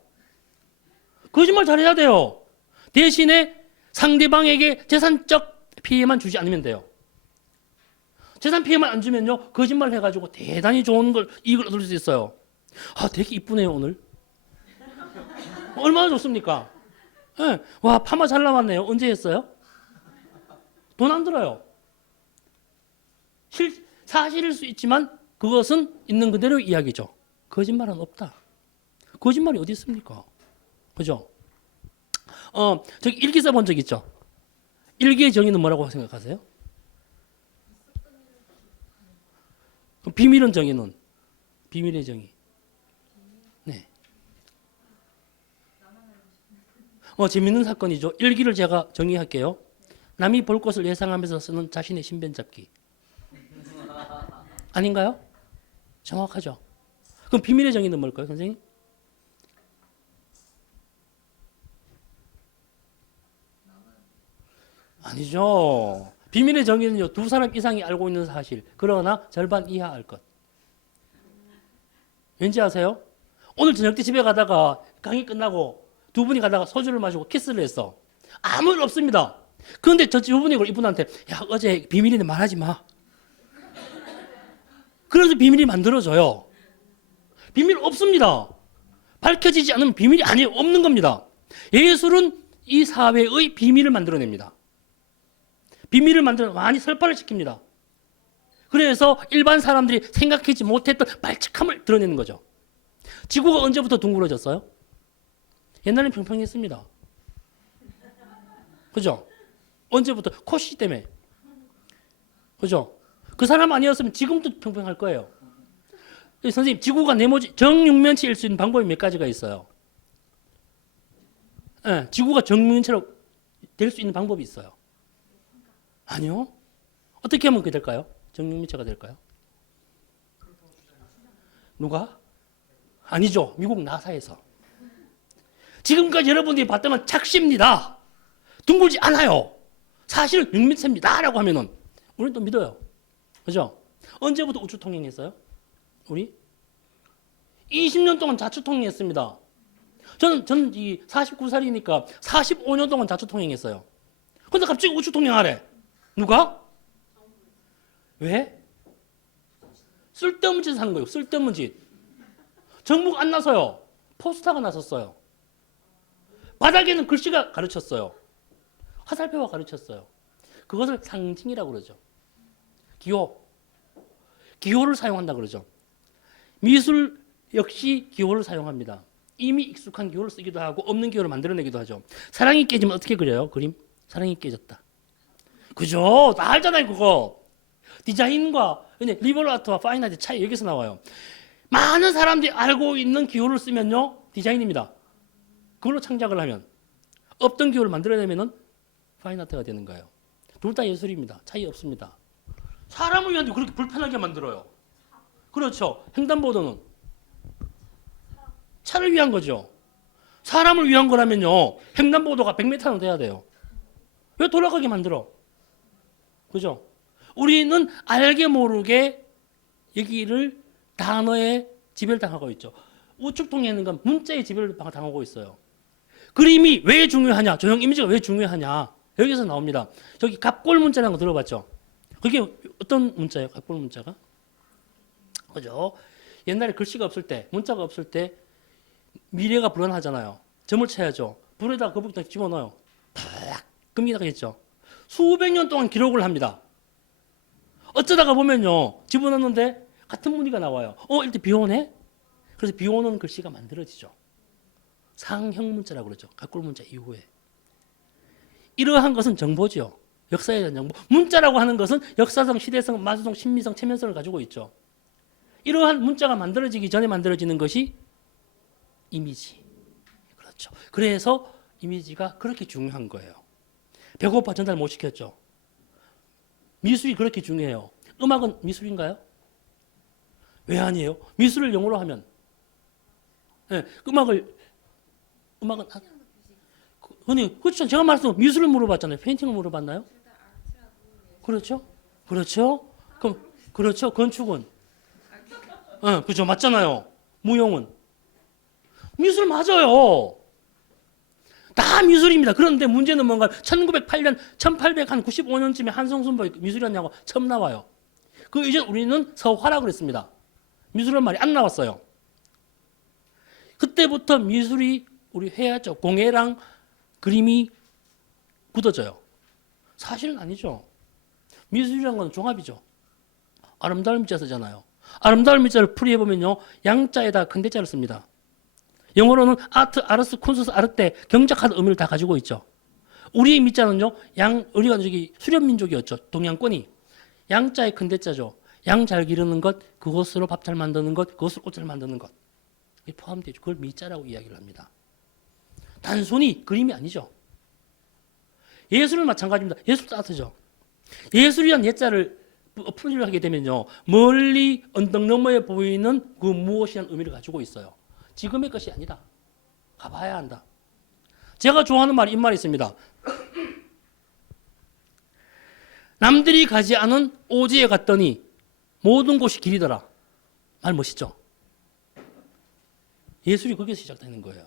거짓말 잘해야 돼요. 대신에 상대방에게 재산적 피해만 주지 않으면 돼요. 재산 피해만 안 주면요, 거짓말 해가지고 대단히 좋은 이익을 얻을 수 있어요. 되게 이쁘네요, 오늘. 얼마나 좋습니까? 네. 와, 파마 잘 나왔네요. 언제 했어요? 돈 안 들어요. 사실일 수 있지만 그것은 있는 그대로 이야기죠. 거짓말은 없다. 거짓말이 어디 있습니까? 그죠? 저기 일기 써본 적 있죠? 일기의 정의는 뭐라고 생각하세요? 비밀은 정의는? 비밀의 정의. 네. 재밌는 사건이죠. 일기를 제가 정의할게요. 남이 볼 것을 예상하면서 쓰는 자신의 신변 잡기. 아닌가요? 정확하죠. 그럼 비밀의 정의는 뭘까요, 선생님? 아니죠. 비밀의 정의는요, 두 사람 이상이 알고 있는 사실, 그러나 절반 이하 알 것. 왠지 아세요? 오늘 저녁 때 집에 가다가 강의 끝나고 두 분이 가다가 소주를 마시고 키스를 했어. 아무 일 없습니다. 그런데 저 부분이 이분한테 야 어제 비밀인데 말하지 마. 그래서 비밀이 만들어져요. 비밀 없습니다. 밝혀지지 않으면 비밀이 아니에요. 없는 겁니다. 예술은 이 사회의 비밀을 만들어냅니다. 비밀을 만들어 많이 설파를 시킵니다. 그래서 일반 사람들이 생각하지 못했던 발칙함을 드러내는 거죠. 지구가 언제부터 둥그러졌어요? 옛날엔 평평했습니다. 그죠? 언제부터? 코시 때문에. 그죠? 그 사람 아니었으면 지금도 평평할 거예요. 선생님, 지구가 네모지 정육면체일 수 있는 방법이 몇 가지가 있어요. 네, 지구가 정육면체로 될 수 있는 방법이 있어요. 아니요. 어떻게 하면 그게 될까요? 정육면체가 될까요? 누가? 아니죠. 미국 나사에서. 지금까지 여러분들이 봤다면 착시입니다. 둥글지 않아요. 사실은 육면체입니다. 라고 하면은 우리는 또 믿어요. 그죠? 언제부터 우주 통행했어요? 우리? 20년 동안 자주 통행했습니다. 저는 이 49살이니까 45년 동안 자주 통행했어요. 근데 갑자기 우주 통행하래. 누가? 왜? 쓸데없는 짓을 하는 거예요. 쓸데없는 짓. 정부가 안 나서요. 포스터가 나섰어요. 바닥에는 글씨가 가르쳤어요. 화살표가 가르쳤어요. 그것을 상징이라고 그러죠. 기호. 기호를 사용한다 그러죠. 미술 역시 기호를 사용합니다. 이미 익숙한 기호를 쓰기도 하고 없는 기호를 만들어내기도 하죠. 사랑이 깨지면 어떻게 그려요? 그림? 사랑이 깨졌다. 그죠? 다 알잖아요, 그거. 디자인과 리버럴 아트와 파인 아트 차이 여기서 나와요. 많은 사람들이 알고 있는 기호를 쓰면요, 디자인입니다. 그걸로 창작을 하면 없던 기호를 만들어내면은 파인 아트가 되는 거예요. 둘 다 예술입니다. 차이 없습니다. 사람을 위한데 그렇게 불편하게 만들어요. 그렇죠. 횡단보도는 차를 위한 거죠. 사람을 위한 거라면요, 횡단보도가 100m는 돼야 돼요. 왜 돌아가게 만들어? 그죠? 우리는 알게 모르게 여기를 단어에 지배당하고 있죠. 우측통행하는 건 문자에 지배당하고 있어요. 그림이 왜 중요하냐? 조형 이미지가 왜 중요하냐? 여기서 나옵니다. 저기 갑골 문자라는 거 들어봤죠? 그게 어떤 문자예요? 갑골 문자가? 그죠? 옛날에 글씨가 없을 때, 문자가 없을 때 미래가 불안하잖아요. 점을 쳐야죠. 불에다가 거북이다 집어넣어요. 팍! 금이 나겠죠. 수백 년 동안 기록을 합니다. 어쩌다가 보면요, 집어넣는데 같은 무늬가 나와요. 이때 비 오네? 그래서 비 오는 글씨가 만들어지죠. 상형 문자라고 그러죠. 갑골 문자 이후에. 이러한 것은 정보죠. 역사에 대한 정보. 문자라고 하는 것은 역사성, 시대성, 마수성, 신미성, 체면성을 가지고 있죠. 이러한 문자가 만들어지기 전에 만들어지는 것이 이미지. 그렇죠. 그래서 이미지가 그렇게 중요한 거예요. 배고파 전달 못 시켰죠. 미술이 그렇게 중요해요. 음악은 미술인가요? 왜 아니에요? 미술을 영어로 하면, 네, 음악은 그렇죠. 제가 말씀 미술을 물어봤잖아요. 페인팅을 물어봤나요? 그렇죠. 그렇죠. 그럼 그렇죠. 건축은, 그죠. 맞잖아요. 무용은 미술 맞아요. 다 미술입니다. 그런데 문제는 뭔가 1908년, 1895년쯤에 한성순보의 미술이었냐고 처음 나와요. 그 이전 우리는 서화라 그랬습니다. 미술은 말이 안 나왔어요. 그때부터 미술이 우리 해야죠. 공예랑 그림이 굳어져요. 사실은 아니죠. 미술이란 건 종합이죠. 아름다운 미자 쓰잖아요. 아름다운 미자를 풀이해보면요, 양자에다 근대자를 씁니다. 영어로는 아트, 아르스, 콘서스, 아르테, 경작하는 의미를 다 가지고 있죠. 우리의 미자는요, 우리가 저기 수렵민족이었죠. 동양권이. 양자의 근대자죠. 양 잘 기르는 것, 그것으로 밥 잘 만드는 것, 그것으로 옷 잘 만드는 것. 그게 포함되죠. 그걸 미자라고 이야기를 합니다. 단순히 그림이 아니죠. 예술은 마찬가지입니다. 예술 따뜻하죠. 예술이란 예자를 풀이를 하게 되면요, 멀리 언덕 너머에 보이는 그 무엇이라는 의미를 가지고 있어요. 지금의 것이 아니다. 가봐야 한다. 제가 좋아하는 말이 이 말이 있습니다. 남들이 가지 않은 오지에 갔더니 모든 곳이 길이더라. 말 멋있죠? 예술이 거기서 시작되는 거예요.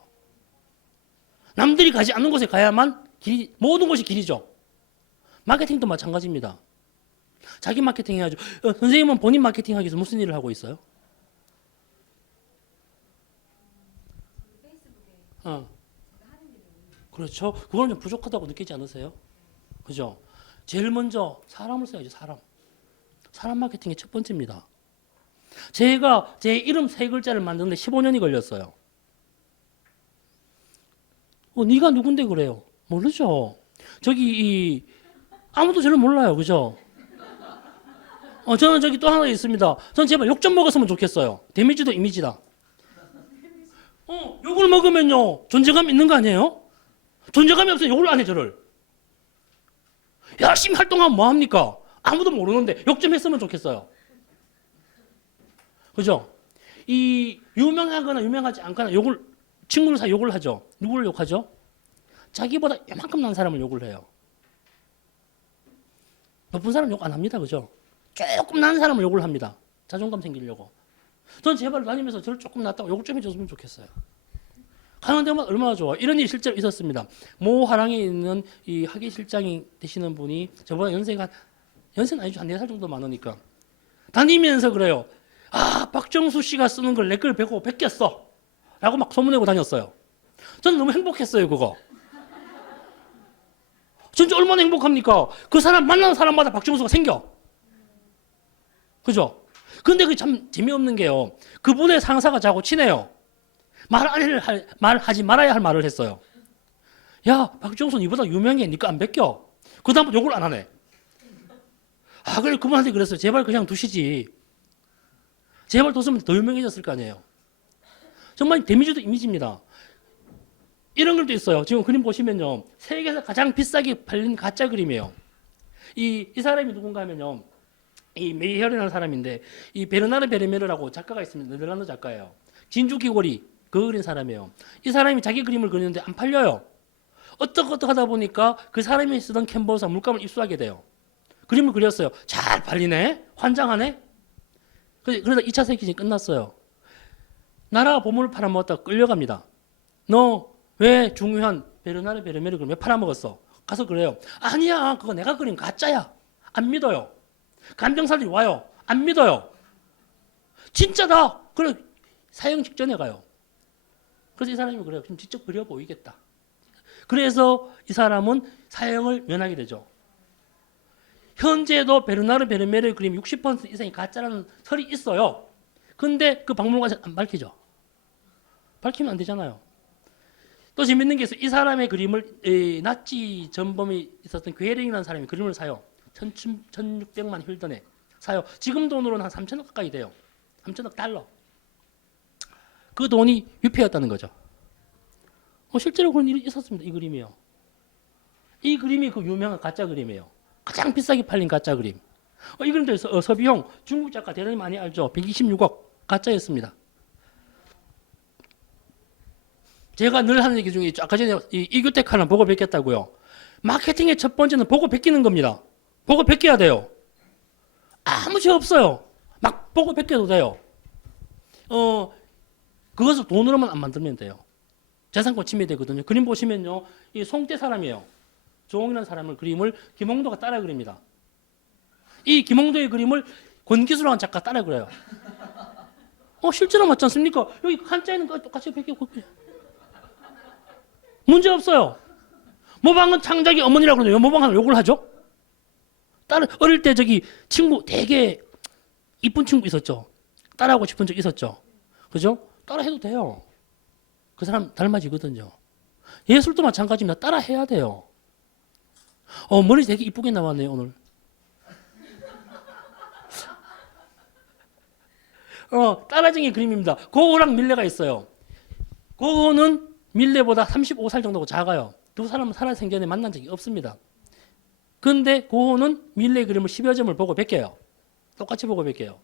남들이 가지 않는 곳에 가야만 길이, 모든 곳이 길이죠. 마케팅도 마찬가지입니다. 자기 마케팅 해야죠. 선생님은 본인 마케팅 하기 위해서 무슨 일을 하고 있어요? 그렇죠. 그거는 좀 부족하다고 느끼지 않으세요? 그죠? 제일 먼저 사람을 써야죠. 사람 마케팅이 첫 번째입니다. 제가 제 이름 세 글자를 만드는데 15년이 걸렸어요. 네가 누군데 그래요? 모르죠. 저기 아무도 저를 몰라요. 그죠? 저는 저기 또 하나 있습니다. 저는 제발 욕 좀 먹었으면 좋겠어요. 데미지도 이미지다. 욕을 먹으면요 존재감 있는 거 아니에요? 존재감이 없으면 욕을 안 해. 저를 열심히 활동하면 뭐합니까? 아무도 모르는데 욕 좀 했으면 좋겠어요. 그죠? 이 유명하거나 유명하지 않거나 욕을, 친구를 사이 욕을 하죠. 누구를 욕하죠? 자기보다 이만큼 난 사람을 욕을 해요. 높은 사람 욕 안 합니다. 그죠? 조금 난 사람을 욕을 합니다. 자존감 생기려고. 전 제발 다니면서 저를 조금 낫다고 욕을 좀 해줬으면 좋겠어요. 가는 데만 얼마나 좋아. 이런 일이 실제로 있었습니다. 모 화랑에 있는 이 학예실장이 되시는 분이 저보다 연세는 아니죠. 한 4살 정도 많으니까. 다니면서 그래요. 박정수 씨가 쓰는 걸 내 걸 배고 베꼈어. 라고 막 소문내고 다녔어요. 저는 너무 행복했어요, 그거. 진짜 얼마나 행복합니까? 그 사람 만나는 사람마다 박정수가 생겨. 그죠? 근데 그게 참 재미없는 게요. 그분의 상사가 저하고 친해요. 말하지 말아야 할 말을 했어요. 야, 박정수 이보다 유명해. 니까 안 베껴. 그 다음부터 욕을 안 하네. 그래, 그분한테 그랬어요. 제발 그냥 두시지. 제발 뒀으면 더 유명해졌을 거 아니에요. 정말 데미지도 이미지입니다. 이런 글도 있어요. 지금 그림 보시면요. 세계에서 가장 비싸게 팔린 가짜 그림이에요. 이 사람이 누군가 하면요. 이 메이헬이라는 사람인데, 이 베르나르 베르메르라고 작가가 있습니다. 네덜란드 작가예요. 진주 귀걸이 그거 그린 사람이에요. 이 사람이 자기 그림을 그리는데 안 팔려요. 어떡 하다 보니까 그 사람이 쓰던 캔버스와 물감을 입수하게 돼요. 그림을 그렸어요. 잘 팔리네? 환장하네? 그러다 2차 세계대전이 끝났어요. 나라가 보물을 팔아먹었다가 끌려갑니다. 너 왜 중요한 베르나르 베르메르 그림 왜 팔아먹었어? 가서 그래요. 아니야, 그거 내가 그린 가짜야. 안 믿어요. 감정살이 와요. 안 믿어요. 진짜다. 그래, 사형 직전에 가요. 그래서 이 사람이 그래요. 좀 직접 그려 보이겠다. 그래서 이 사람은 사형을 면하게 되죠. 현재도 베르나르 베르메르의 그림 60% 이상이 가짜라는 설이 있어요. 근데 그 박물관에서 안 밝히죠. 밝히면 안 되잖아요. 또 재밌는 게 있어요. 이 사람의 그림을 나치 전범이 있었던 괴링이라는 사람이 그림을 사요. 1600만 힐던에 사요. 지금 돈으로는 한 3천억 가까이 돼요. 3천억 달러. 그 돈이 유폐였다는 거죠. 실제로 그런 일이 있었습니다. 이 그림이요. 이 그림이 그 유명한 가짜 그림이에요. 가장 비싸게 팔린 가짜 그림. 이 그림도 서비용 중국 작가 대단히 많이 알죠. 126억 가짜였습니다. 제가 늘 하는 얘기 중에 있죠. 아까 전에 이규택하는 보고 뵙겠다고요. 마케팅의 첫 번째는 보고 베끼는 겁니다. 보고 베껴야 돼요. 아무 죄 없어요. 막 보고 베껴도 돼요. 그것을 돈으로만 안 만들면 돼요. 재산권 침해되거든요. 그림 보시면요. 이 송떼 사람이에요. 조홍이라는 사람을 그림을 김홍도가 따라 그립니다. 이 김홍도의 그림을 권기수라는 작가 따라 그려요. 실제로 맞지 않습니까? 여기 한자 있는 거 똑같이 베끼고 문제 없어요. 모방은 창작의 어머니라고 그러는데 왜 모방하는 욕을 하죠? 어릴 때 저기 친구 되게 이쁜 친구 있었죠. 따라하고 싶은 적 있었죠. 그죠? 따라해도 돼요. 그 사람 닮아지거든요. 예술도 마찬가지입니다. 따라해야 돼요. 머리 되게 이쁘게 나왔네요, 오늘. 따라쟁이 그림입니다. 고거랑 밀레가 있어요. 고거는 밀레보다 35살 정도고 작아요. 두 사람은 살아생전에 만난 적이 없습니다. 그런데 고호는 밀레 그림을 10여 점을 보고 베껴요. 똑같이 보고 베껴요.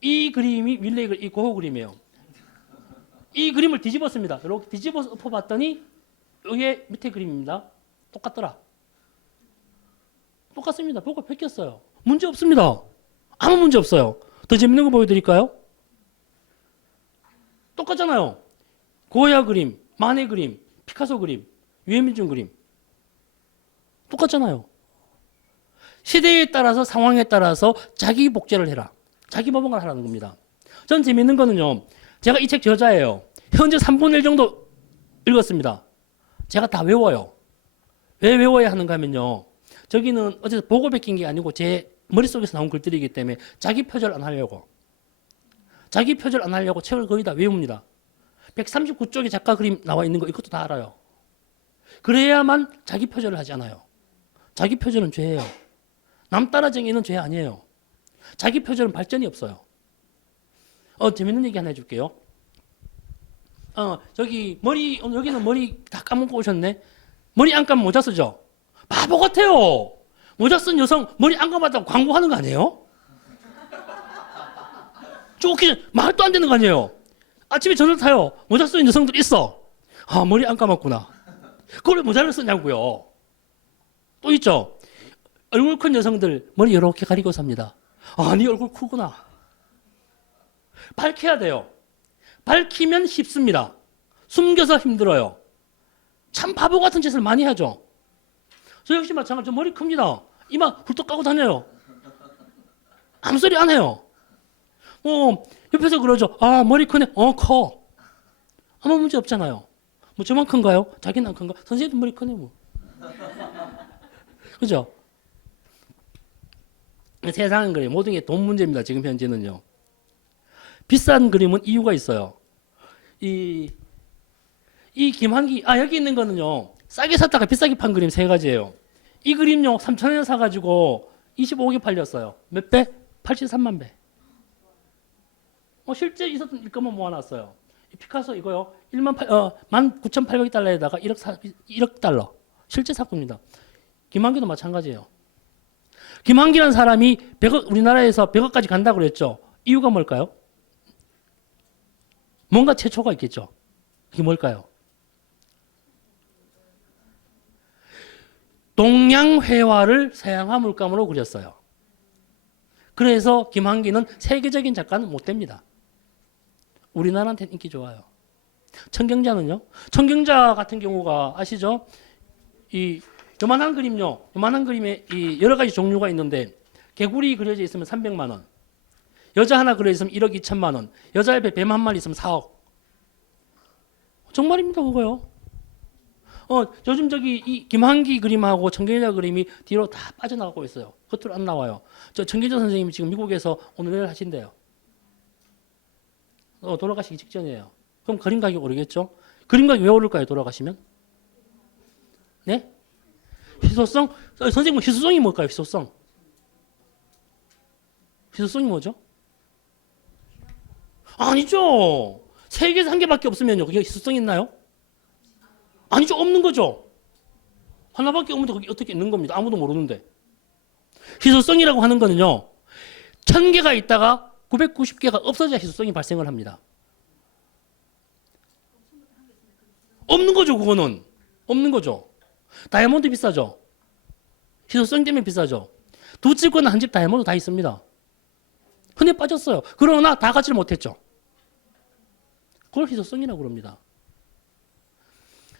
이 그림이 밀레 이 고호 그림이에요. 이 그림을 뒤집었습니다. 이렇게 뒤집어서 엎어봤더니 이게 밑에 그림입니다. 똑같더라. 똑같습니다. 보고 베꼈어요. 문제 없습니다. 아무 문제 없어요. 더 재밌는 거 보여드릴까요? 똑같잖아요. 고야 그림, 마네 그림, 피카소 그림, 유해민중 그림. 똑같잖아요. 시대에 따라서 상황에 따라서 자기 복제를 해라. 자기 모방을 하라는 겁니다. 전 재밌는 거는요. 제가 이 책 저자예요. 현재 3분의 1 정도 읽었습니다. 제가 다 외워요. 왜 외워야 하는가 하면요. 저기는 어디서 보고 베낀 게 아니고 제 머릿속에서 나온 글들이기 때문에 자기 표절 안 하려고. 자기 표절 안 하려고 책을 거의 다 외웁니다. 139쪽에 작가 그림 나와 있는 거 이것도 다 알아요. 그래야만 자기 표절을 하지 않아요. 자기 표절은 죄예요. 남 따라쟁이는 죄 아니에요. 자기 표절은 발전이 없어요. 재밌는 얘기 하나 해줄게요. 저기 머리 여기는 머리 다 감고 오셨네. 머리 안 감으면 모자 쓰죠. 바보 같아요. 모자 쓴 여성 머리 안 감았다고 광고하는 거 아니에요? 좋게 말도 안 되는 거 아니에요. 아침에 전화 타요. 모자 쓴 여성들 있어. 머리 안 감았구나. 그걸 왜 모자를 쓰냐고요. 또 있죠. 얼굴 큰 여성들 머리 이렇게 가리고 삽니다. 네 얼굴 크구나. 밝혀야 돼요. 밝히면 쉽습니다. 숨겨서 힘들어요. 참 바보 같은 짓을 많이 하죠. 저 역시 마찬가지로 저 머리 큽니다. 이마 훌떡 까고 다녀요. 아무 소리 안 해요. 옆에서 그러죠. 머리 크네. 커. 아무 문제 없잖아요. 뭐 저만 큰가요? 자기는 안 큰가? 선생님도 머리 크네 뭐. 그죠? 세상은 그래요. 모든 게 돈 문제입니다. 지금 현재는요. 비싼 그림은 이유가 있어요. 이 김한기, 여기 있는 거는요. 싸게 샀다가 비싸게 판 그림 세 가지예요. 이 그림요. 3,000원에 사가지고 25개 팔렸어요. 몇 배? 83만 배. 실제 있었던 일감만 모아놨어요. 이 피카소 이거요. 19,800달러에다가 1억 달러. 실제 사건입니다. 김한기도 마찬가지예요. 김한기라는 사람이 100억, 우리나라에서 100억까지 간다고 그랬죠. 이유가 뭘까요? 뭔가 최초가 있겠죠. 그게 뭘까요? 동양회화를 서양화 물감으로 그렸어요. 그래서 김한기는 세계적인 작가는 못 됩니다. 우리나라한테는 인기 좋아요. 청경자는요? 청경자 같은 경우가 아시죠? 이 요만한 그림요. 요만한 그림에 이 여러 가지 종류가 있는데 개구리 그려져 있으면 300만 원. 여자 하나 그려져 있으면 1억 2천만 원. 여자 옆에 뱀 한 마리 있으면 4억. 정말입니다, 그거요. 요즘 저기 이 김한기 그림하고 청경자 그림이 뒤로 다 빠져나가고 있어요. 겉으로 안 나와요. 저 청경자 선생님이 지금 미국에서 오늘 내일 하신대요. 돌아가시기 직전이에요. 그럼 그림 가격 오르겠죠? 그림 가격 왜 오를까요, 돌아가시면? 네? 희소성? 선생님, 희소성이 뭘까요, 희소성? 희소성이 뭐죠? 아니죠. 세계에서 한 개밖에 없으면요. 그게 희소성이 있나요? 아니죠. 없는 거죠. 하나밖에 없는데 그게 어떻게 있는 겁니다. 아무도 모르는데. 희소성이라고 하는 거는요. 1000개가 있다가 990개가 없어져야 희소성이 발생을 합니다. 없는 거죠. 그거는. 없는 거죠. 다이아몬드 비싸죠. 희소성 때문에 비싸죠. 두 집거나 한 집 다이아몬드 다 있습니다. 흔해 빠졌어요. 그러나 다 갖지를 못했죠. 그걸 희소성이라고 그럽니다.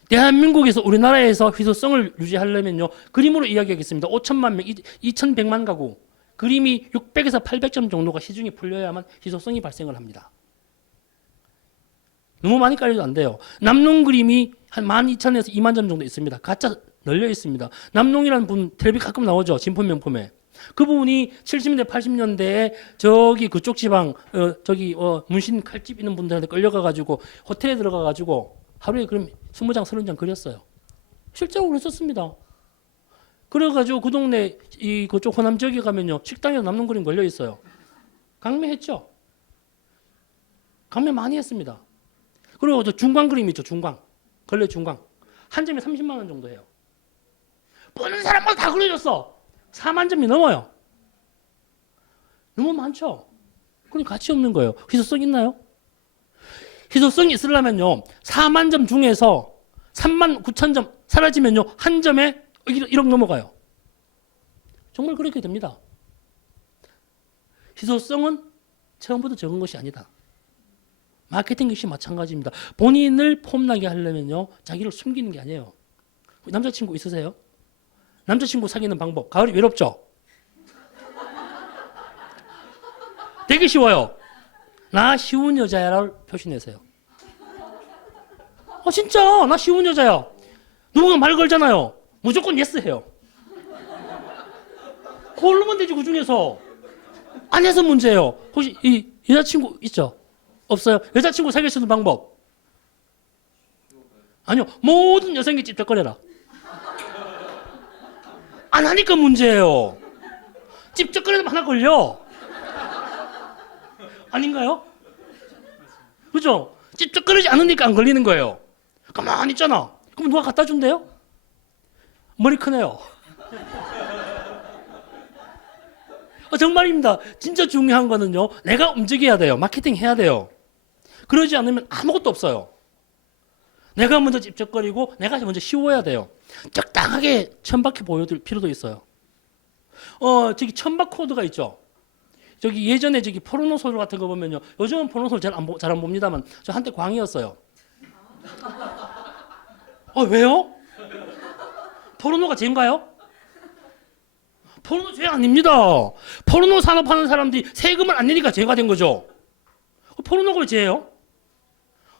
대한민국에서 우리나라에서 희소성을 유지하려면요. 그림으로 이야기하겠습니다. 5천만 명, 2,100만 가구. 그림이 600에서 800점 정도가 시중에 풀려야만 희소성이 발생을 합니다. 너무 많이 깔려도 안 돼요. 남농 그림이 한 12,000에서 2만 점 정도 있습니다. 가짜 널려 있습니다. 남농이라는 분 텔레비 가끔 나오죠. 진품명품에. 그분이 70년대, 80년대에 저기 그쪽 지방, 문신 칼집 있는 분들한테 끌려가가지고 호텔에 들어가가지고 하루에 그럼 20장, 30장 그렸어요. 실제로 그랬었습니다. 그래가지고 그 동네 그쪽 호남 지역에 가면요. 식당에서 남는 그림 걸려 있어요. 강매했죠. 강매 많이 했습니다. 그리고 저 중광 그림 있죠. 중광. 걸레 중광. 한 점에 30만 원 정도 해요. 보는 사람마다 다 그려줬어. 4만 점이 넘어요. 너무 많죠. 그럼 가치 없는 거예요. 희소성 있나요? 희소성이 있으려면요. 4만 점 중에서 3만 9천 점 사라지면요. 한 점에 1억 넘어가요. 정말 그렇게 됩니다. 희소성은 처음부터 적은 것이 아니다. 마케팅 역시 마찬가지입니다. 본인을 폼나게 하려면요. 자기를 숨기는 게 아니에요. 남자친구 있으세요? 남자친구 사귀는 방법. 가을이 외롭죠? 되게 쉬워요. 나 쉬운 여자야를 표시내세요. 진짜 나 쉬운 여자야. 누군가 말 걸잖아요. 무조건 예스 해요. 고르면 되지 그 중에서. 안 해서 문제예요. 혹시 이 여자친구 있죠? 없어요? 여자친구 사귈 수 있는 방법. 아니요. 모든 여성이 찝쩍거려라. 안 하니까 문제예요. 찝쩍거리면 하나 걸려. 아닌가요? 그죠? 찝쩍거리지 않으니까 안 걸리는 거예요. 가만히 있잖아. 그럼 누가 갖다 준대요? 머리 크네요. 정말입니다. 진짜 중요한 거는요. 내가 움직여야 돼요. 마케팅 해야 돼요. 그러지 않으면 아무것도 없어요. 내가 먼저 찝쩍거리고 내가 먼저 쉬워야 돼요. 적당하게 천박해 보여줄 필요도 있어요. 저기 천박 코드가 있죠. 저기 예전에 저기 포르노 소설 같은 거 보면요. 요즘은 포르노 소설 잘 안 봅니다만 저 한때 광이었어요. 왜요? 포르노가 죄인가요? 포르노 죄 아닙니다. 포르노 산업하는 사람들이 세금을 안 내니까 죄가 된 거죠. 포르노가 왜 죄예요?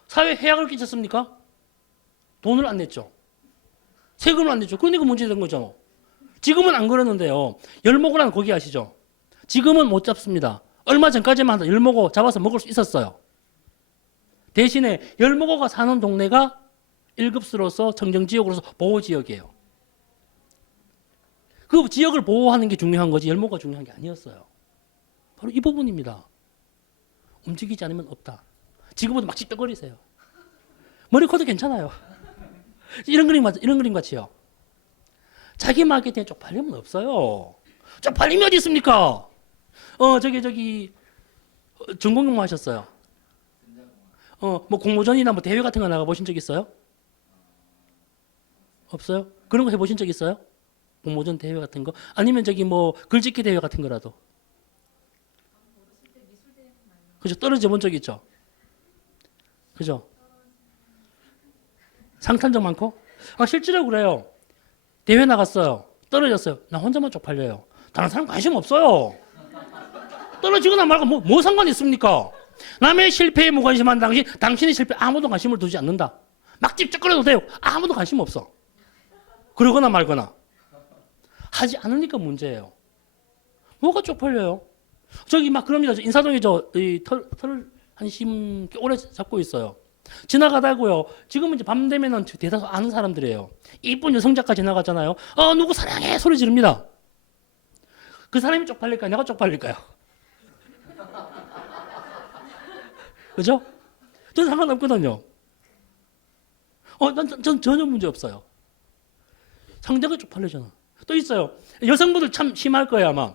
사회에 해악을 끼쳤습니까? 돈을 안 냈죠. 세금을 안 냈죠. 그러니까 문제된 거죠. 지금은 안 그러는데요. 열목어라는 고기 아시죠? 지금은 못 잡습니다. 얼마 전까지만 해도 열목어 잡아서 먹을 수 있었어요. 대신에 열목어가 사는 동네가 1급수로서 청정지역으로서 보호지역이에요. 그 지역을 보호하는 게 중요한 거지 열목어가 중요한 게 아니었어요. 바로 이 부분입니다. 움직이지 않으면 없다. 지금부터 막 찝쩍거리세요. 머리 커도 괜찮아요. 이런 그림 같이요. 자기 마케팅에 쪽팔리면 없어요. 쪽팔림이 어디 있습니까? 저기 전공용무 하셨어요. 뭐 공모전이나 뭐 대회 같은 거 나가 보신 적 있어요? 없어요? 그런 거 해보신 적 있어요? 공모전 대회 같은 거? 아니면 저기 뭐 글짓기 대회 같은 거라도? 그죠? 떨어져 본 적 있죠? 그죠? 상탄적 많고? 실제로 그래요. 대회 나갔어요. 떨어졌어요. 나 혼자만 쪽팔려요. 다른 사람 관심 없어요. 떨어지거나 말고 뭐 상관이 있습니까? 남의 실패에 무관심한 당신의 실패에 아무도 관심을 두지 않는다. 막 찝쩍거려도 돼요. 아무도 관심 없어. 그러거나 말거나. 하지 않으니까 문제예요. 뭐가 쪽팔려요? 저기 막 그럽니다. 인사동에 털을 한심 오래 잡고 있어요. 지나가다고요. 지금은 이제 밤 되면은 대다수 아는 사람들이에요. 이쁜 여성 작가 지나가잖아요. 누구 사랑해 소리 지릅니다. 그 사람이 쪽팔릴까요? 내가 쪽팔릴까요? 그죠? 저는 상관없거든요. 전 전혀 문제 없어요. 상대가 쪽팔리잖아. 또 있어요. 여성분들 참 심할 거예요 아마.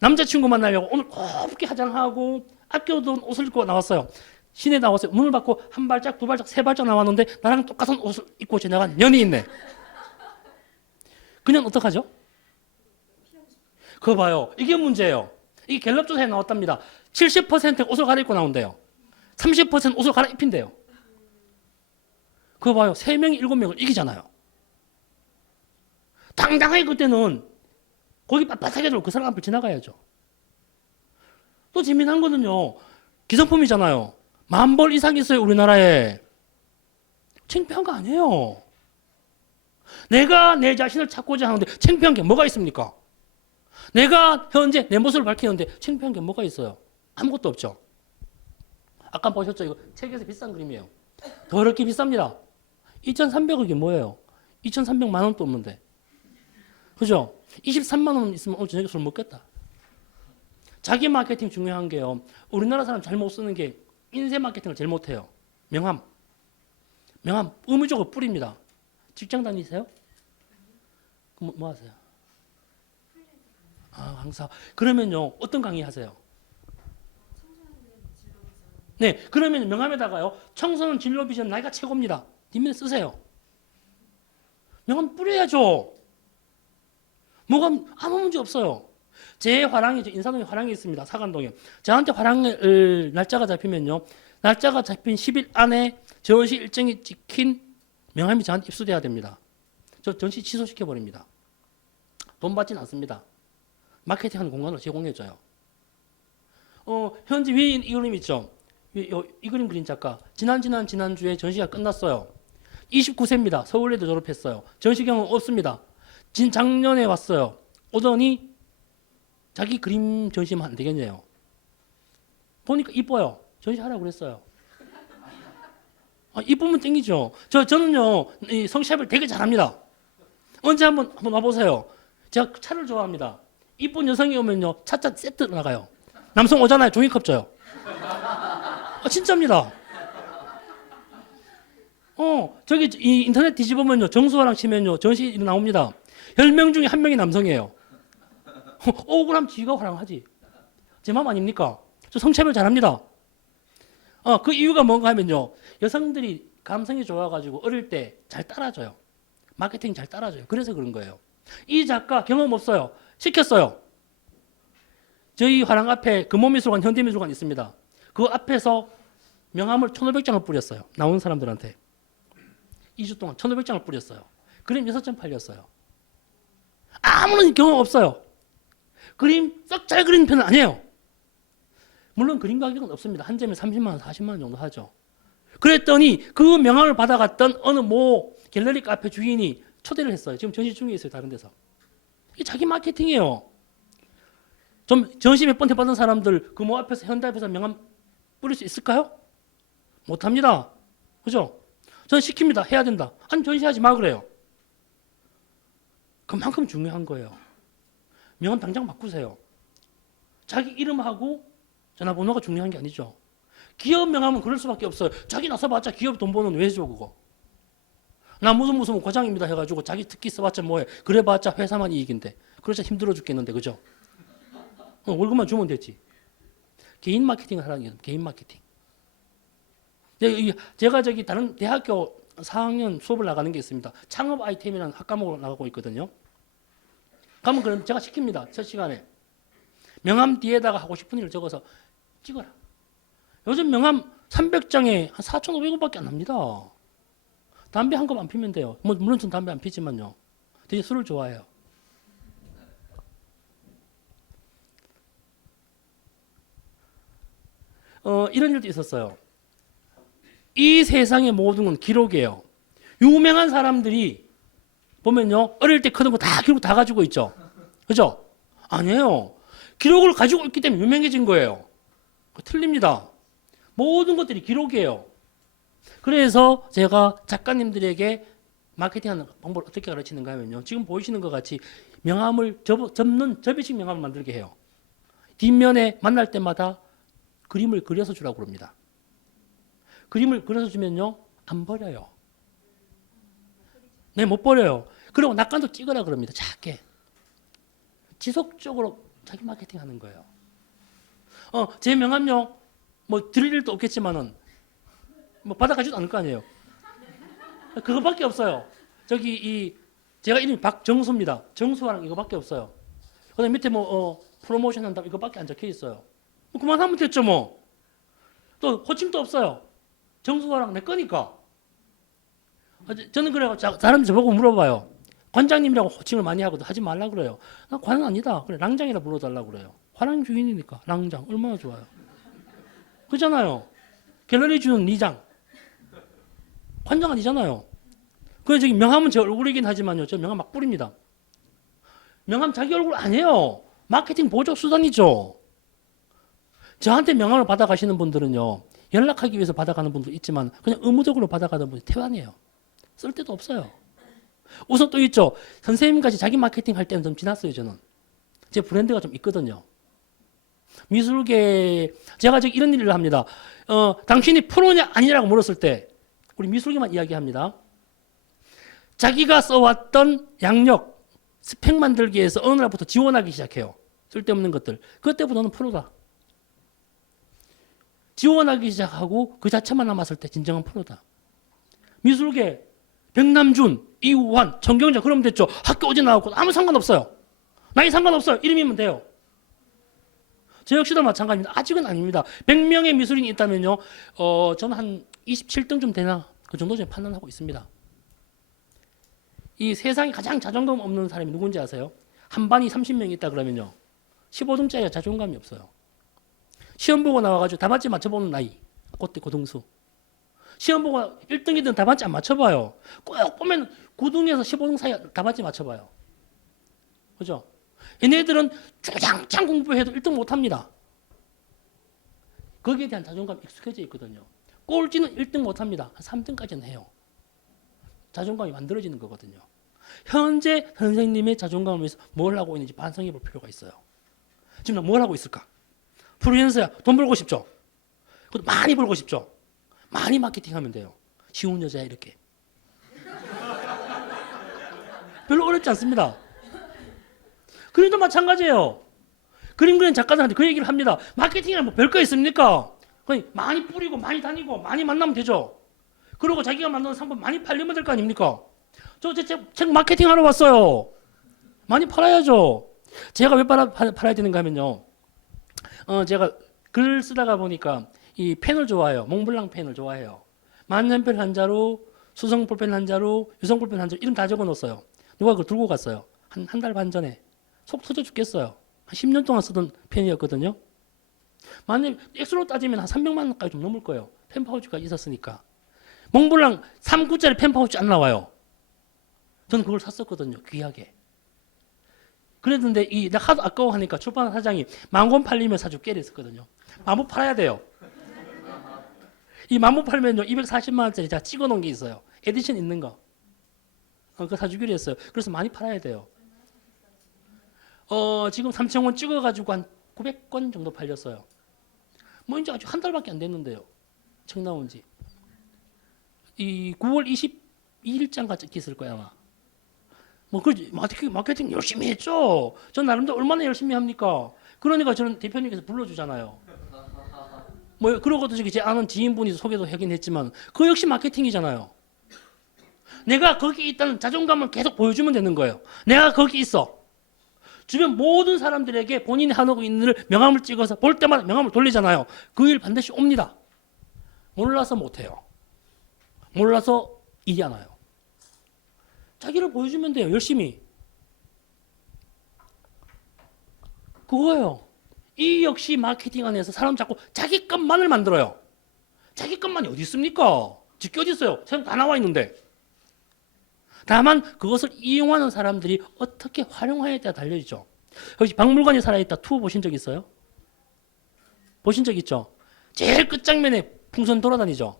남자친구 만나려고 오늘 곱게 화장하고 아껴둔 옷을 입고 나왔어요. 시내 나왔어요. 문을 받고 한 발짝, 두 발짝, 세 발짝 나왔는데 나랑 똑같은 옷을 입고 지나간 년이 있네. 그냥 어떡하죠? 그거 봐요. 이게 문제예요. 이게 갤럽 조사에 나왔답니다. 70% 옷을 갈아입고 나온대요. 30% 옷을 갈아입힌대요. 그거 봐요. 3명이 7명을 이기잖아요. 당당하게 그때는 거기 빳빳하게 들고 그 사람 앞을 지나가야죠. 또 재미난 거는요. 기성품이잖아요. 10,000벌 이상 있어요. 우리나라에. 창피한 거 아니에요. 내가 내 자신을 찾고자 하는데 창피한 게 뭐가 있습니까? 내가 현재 내 모습을 밝히는데 창피한 게 뭐가 있어요? 아무것도 없죠. 아까 보셨죠? 이거 책에서 비싼 그림이에요. 더럽게 비쌉니다. 2,300억이 뭐예요? 2,300만 원도 없는데. 그죠? 23만 원 있으면 오늘 저녁에 술 먹겠다. 자기 마케팅 중요한 게요. 우리나라 사람 잘 못 쓰는 게 인쇄 마케팅을 제일 못해요. 명함. 명함 의무적으로 뿌립니다. 직장 다니세요? 뭐 하세요? 아, 강사. 그러면요, 어떤 강의 하세요? 네, 그러면 명함에다가요, 청소년 진로 비전 나이가 최고입니다. 뒷면에 쓰세요. 명함 뿌려야죠. 뭐가 아무 문제 없어요. 제 화랑이 인사동에 화랑이 있습니다. 사간동에. 저한테 화랑을 날짜가 잡히면요, 날짜가 잡힌 10일 안에 전시 일정이 찍힌 명함이 저한테 입수돼야 됩니다. 저 전시 취소시켜 버립니다. 돈 받진 않습니다. 마케팅하는 공간을 제공해줘요. 현재 위에 이 그림 있죠? 이 그림 그린 작가. 지난주에 전시가 끝났어요. 29세입니다. 서울대도 졸업했어요. 전시 경험 없습니다. 작년에 왔어요. 오더니 자기 그림 전시하면 안 되겠네요. 보니까 이뻐요. 전시하라고 그랬어요. 이쁘면 땡기죠. 저는요, 이 성샵을 되게 잘합니다. 언제 한번 와보세요. 제가 차를 좋아합니다. 이쁜 여성이 오면요, 차차 세트 나가요. 남성 오잖아요, 종이컵 줘요. 진짜입니다. 저기 이 인터넷 뒤집으면요, 정수화랑 치면요, 전시 나옵니다. 10명 중에 1명이 남성이에요. 그럼 지가 화랑하지. 제 마음 아닙니까? 저 성차별 잘합니다. 그 이유가 뭔가 하면요, 여성들이 감성이 좋아가지고 어릴 때 잘 따라줘요. 마케팅 잘 따라줘요. 그래서 그런 거예요. 이 작가 경험 없어요. 시켰어요. 저희 화랑 앞에 금호미술관, 현대미술관 있습니다. 그 앞에서 명함을 1,500장을 뿌렸어요. 나온 사람들한테. 2주 동안 1,500장을 뿌렸어요. 그림 6점 팔렸어요. 아무런 경험 없어요. 그림 썩 잘 그리는 편은 아니에요. 물론 그림 가격은 없습니다. 한 점에 30만 원, 40만 원 정도 하죠. 그랬더니 그 명함을 받아갔던 어느 모 갤러리 카페 주인이 초대를 했어요. 지금 전시 중에 있어요. 다른 데서. 이게 자기 마케팅이에요. 좀 전시 몇 번 해봤던 사람들 그 모 앞에서 현대 앞에서 명함 뿌릴 수 있을까요? 못합니다. 그죠? 저는 시킵니다. 해야 된다. 아니 전시하지 마 그래요. 그만큼 중요한 거예요. 명함 당장 바꾸세요. 자기 이름하고 전화번호가 중요한 게 아니죠. 기업 명함은 그럴 수밖에 없어요. 자기 나서봤자 기업 돈 버는 왜 줘 그거. 나 무슨 과장입니다 해가지고 자기 특기 써봤자 뭐해. 그래봤자 회사만 이익인데. 그렇자 힘들어 죽겠는데 그죠? 월급만 주면 되지. 개인 마케팅을 하라는 거예요. 개인 마케팅. 제가 저기 다른 대학교 4학년 수업을 나가는 게 있습니다. 창업 아이템이라는 학과목을 나가고 있거든요. 가면 그럼 제가 시킵니다. 첫 시간에. 명함 뒤에다가 하고 싶은 일을 적어서 찍어라. 요즘 명함 300장에 한 4,500원밖에 안 납니다. 담배 한 컵 안 피면 돼요. 물론 전 담배 안 피지만요. 되게 술을 좋아해요. 이런 일도 있었어요. 이 세상의 모든 건 기록이에요. 유명한 사람들이 보면요, 어릴 때 크던 거 다 기록 다 가지고 있죠. 그죠? 아니에요. 기록을 가지고 있기 때문에 유명해진 거예요. 틀립니다. 모든 것들이 기록이에요. 그래서 제가 작가님들에게 마케팅하는 방법을 어떻게 가르치는가 하면요. 지금 보이시는 것 같이 명함을 접는 접이식 명함을 만들게 해요. 뒷면에 만날 때마다 그림을 그려서 주라고 그럽니다. 그림을 그려서 주면요. 안 버려요. 네, 못 버려요. 그리고 낙관도 찍으라 그럽니다. 작게. 지속적으로 자기 마케팅 하는 거예요. 제 명함요. 뭐 드릴 일도 없겠지만은 뭐 받아가지도 않을 거 아니에요. 그거밖에 없어요. 제가 이름이 박정수입니다. 정수랑 이거밖에 없어요. 그다음 밑에 프로모션 한다고 이거밖에 안 적혀 있어요. 그만하면 됐죠 뭐. 또 호칭도 없어요. 정수화랑 내 거니까. 저는 그래요. 사람들 저보고 물어봐요. 관장님이라고 호칭을 많이 하거든. 하지 말라 그래요. 나 관은 아니다. 그래 랑장이라 불러달라 그래요. 화랑 주인이니까 랑장 얼마나 좋아요. 그잖아요. 갤러리 주는 리장. 관장 아니잖아요. 그래서 저기 명함은 제 얼굴이긴 하지만요. 저 명함 막 뿌립니다. 명함 자기 얼굴 아니에요. 마케팅 보조 수단이죠. 저한테 명함을 받아가시는 분들은요. 연락하기 위해서 받아가는 분도 있지만 그냥 의무적으로 받아가는 분이 태반이에요. 쓸 데도 없어요. 우선 또 있죠. 선생님같이 자기 마케팅 할 때는 좀 지났어요. 저는. 제 브랜드가 좀 있거든요. 미술계 제가 저기 이런 일을 합니다. 당신이 프로냐 아니라고 물었을 때 우리 미술계만 이야기합니다. 자기가 써왔던 양력, 스펙 만들기에서 어느 날부터 지원하기 시작해요. 쓸데없는 것들. 그때부터는 프로다. 지원하기 시작하고 그 자체만 남았을 때 진정한 프로다. 미술계 백남준, 이우환, 정경자 그러면 됐죠. 학교 어제 나왔고 아무 상관없어요. 나이 상관없어요. 이름이면 돼요. 저 역시도 마찬가지입니다. 아직은 아닙니다. 100명의 미술인이 있다면요. 저는 한 27등쯤 되나 그 정도 좀 판단하고 있습니다. 이 세상에 가장 자존감 없는 사람이 누군지 아세요? 한 반이 30명 있다 그러면요. 15등짜리가 자존감이 없어요. 시험 보고 나와가지고 답안지 맞춰보는 나이. 그때 고등수. 시험 보고 1등이든 답안지 안 맞춰봐요. 꼭 보면 9등에서 15등 사이 답안지 맞춰봐요. 그죠? 얘네들은 주장창 공부해도 1등 못합니다. 거기에 대한 자존감 익숙해져 있거든요. 꼴찌는 1등 못합니다. 한 3등까지는 해요. 자존감이 만들어지는 거거든요. 현재 선생님의 자존감을 위해서 뭘 하고 있는지 반성해 볼 필요가 있어요. 지금 나 뭘 하고 있을까? 프리랜서야. 돈 벌고 싶죠? 그것도 많이 벌고 싶죠? 많이 마케팅하면 돼요. 쉬운 여자야 이렇게. 별로 어렵지 않습니다. 그림도 마찬가지예요. 그림 그리는 작가들한테 그 얘기를 합니다. 마케팅이란 뭐 별거 있습니까? 그냥 많이 뿌리고 많이 다니고 많이 만나면 되죠. 그리고 자기가 만드는 상품 많이 팔리면 될 거 아닙니까? 저 책 마케팅 하러 왔어요. 많이 팔아야죠. 제가 왜 팔아야 되는가 하면요. 제가 글 쓰다가 보니까 이 펜을 좋아해요. 몽블랑 펜을 좋아해요. 만년필 한 자루, 수성 볼펜 한 자루, 유성 볼펜 한 자루 이름 다 적어 놓았어요. 누가 그걸 들고 갔어요. 한 달 반 전에. 속 터져 죽겠어요. 한 10년 동안 쓰던 펜이었거든요. 만약 액수로 따지면 한 300만 원까지 좀 넘을 거예요. 펜 파우치가 있었으니까. 몽블랑 3구짜리 펜 파우치 안 나와요. 저는 그걸 샀었거든요. 귀하게. 그랬는데 내가 하도 아까워하니까 출판사 사장이 10,000권 팔리면 사줄게 이랬었거든요. 10,000권 팔아야 돼요. 이 10,000권 팔면요 240만 원짜리 제가 찍어놓은 게 있어요. 에디션 있는 거. 그거 사주기로 했어요. 그래서 많이 팔아야 돼요. 지금 3,000권 찍어가지고 한 900권 정도 팔렸어요. 뭐 이제 아주 한 달밖에 안 됐는데요. 책 나온 지. 이 9월 22일장가 찍혀 있을 거야 아마. 뭐 그 마케팅 열심히 했죠. 전 나름대로 얼마나 열심히 합니까? 그러니까 저는 대표님께서 불러주잖아요. 뭐 그러고도 저기 제 아는 지인분이 소개도 하긴 했지만 그 역시 마케팅이잖아요. 내가 거기 있다는 자존감을 계속 보여주면 되는 거예요. 내가 거기 있어. 주변 모든 사람들에게 본인이 하고 있는 일을 명함을 찍어서 볼 때마다 명함을 돌리잖아요. 그 일 반드시 옵니다. 몰라서 못해요. 몰라서 일이 안 와요. 자기를 보여주면 돼요. 열심히. 그거예요. 이 역시 마케팅 안에서 사람 자꾸 자기 것만을 만들어요. 자기 것만이 어디 있습니까? 지게 어디 있어요? 세상 다 나와 있는데. 다만 그것을 이용하는 사람들이 어떻게 활용하냐에 따라 달려있죠. 혹시 박물관에 살아있다 투어 보신 적 있어요? 보신 적 있죠? 제일 끝장면에 풍선 돌아다니죠.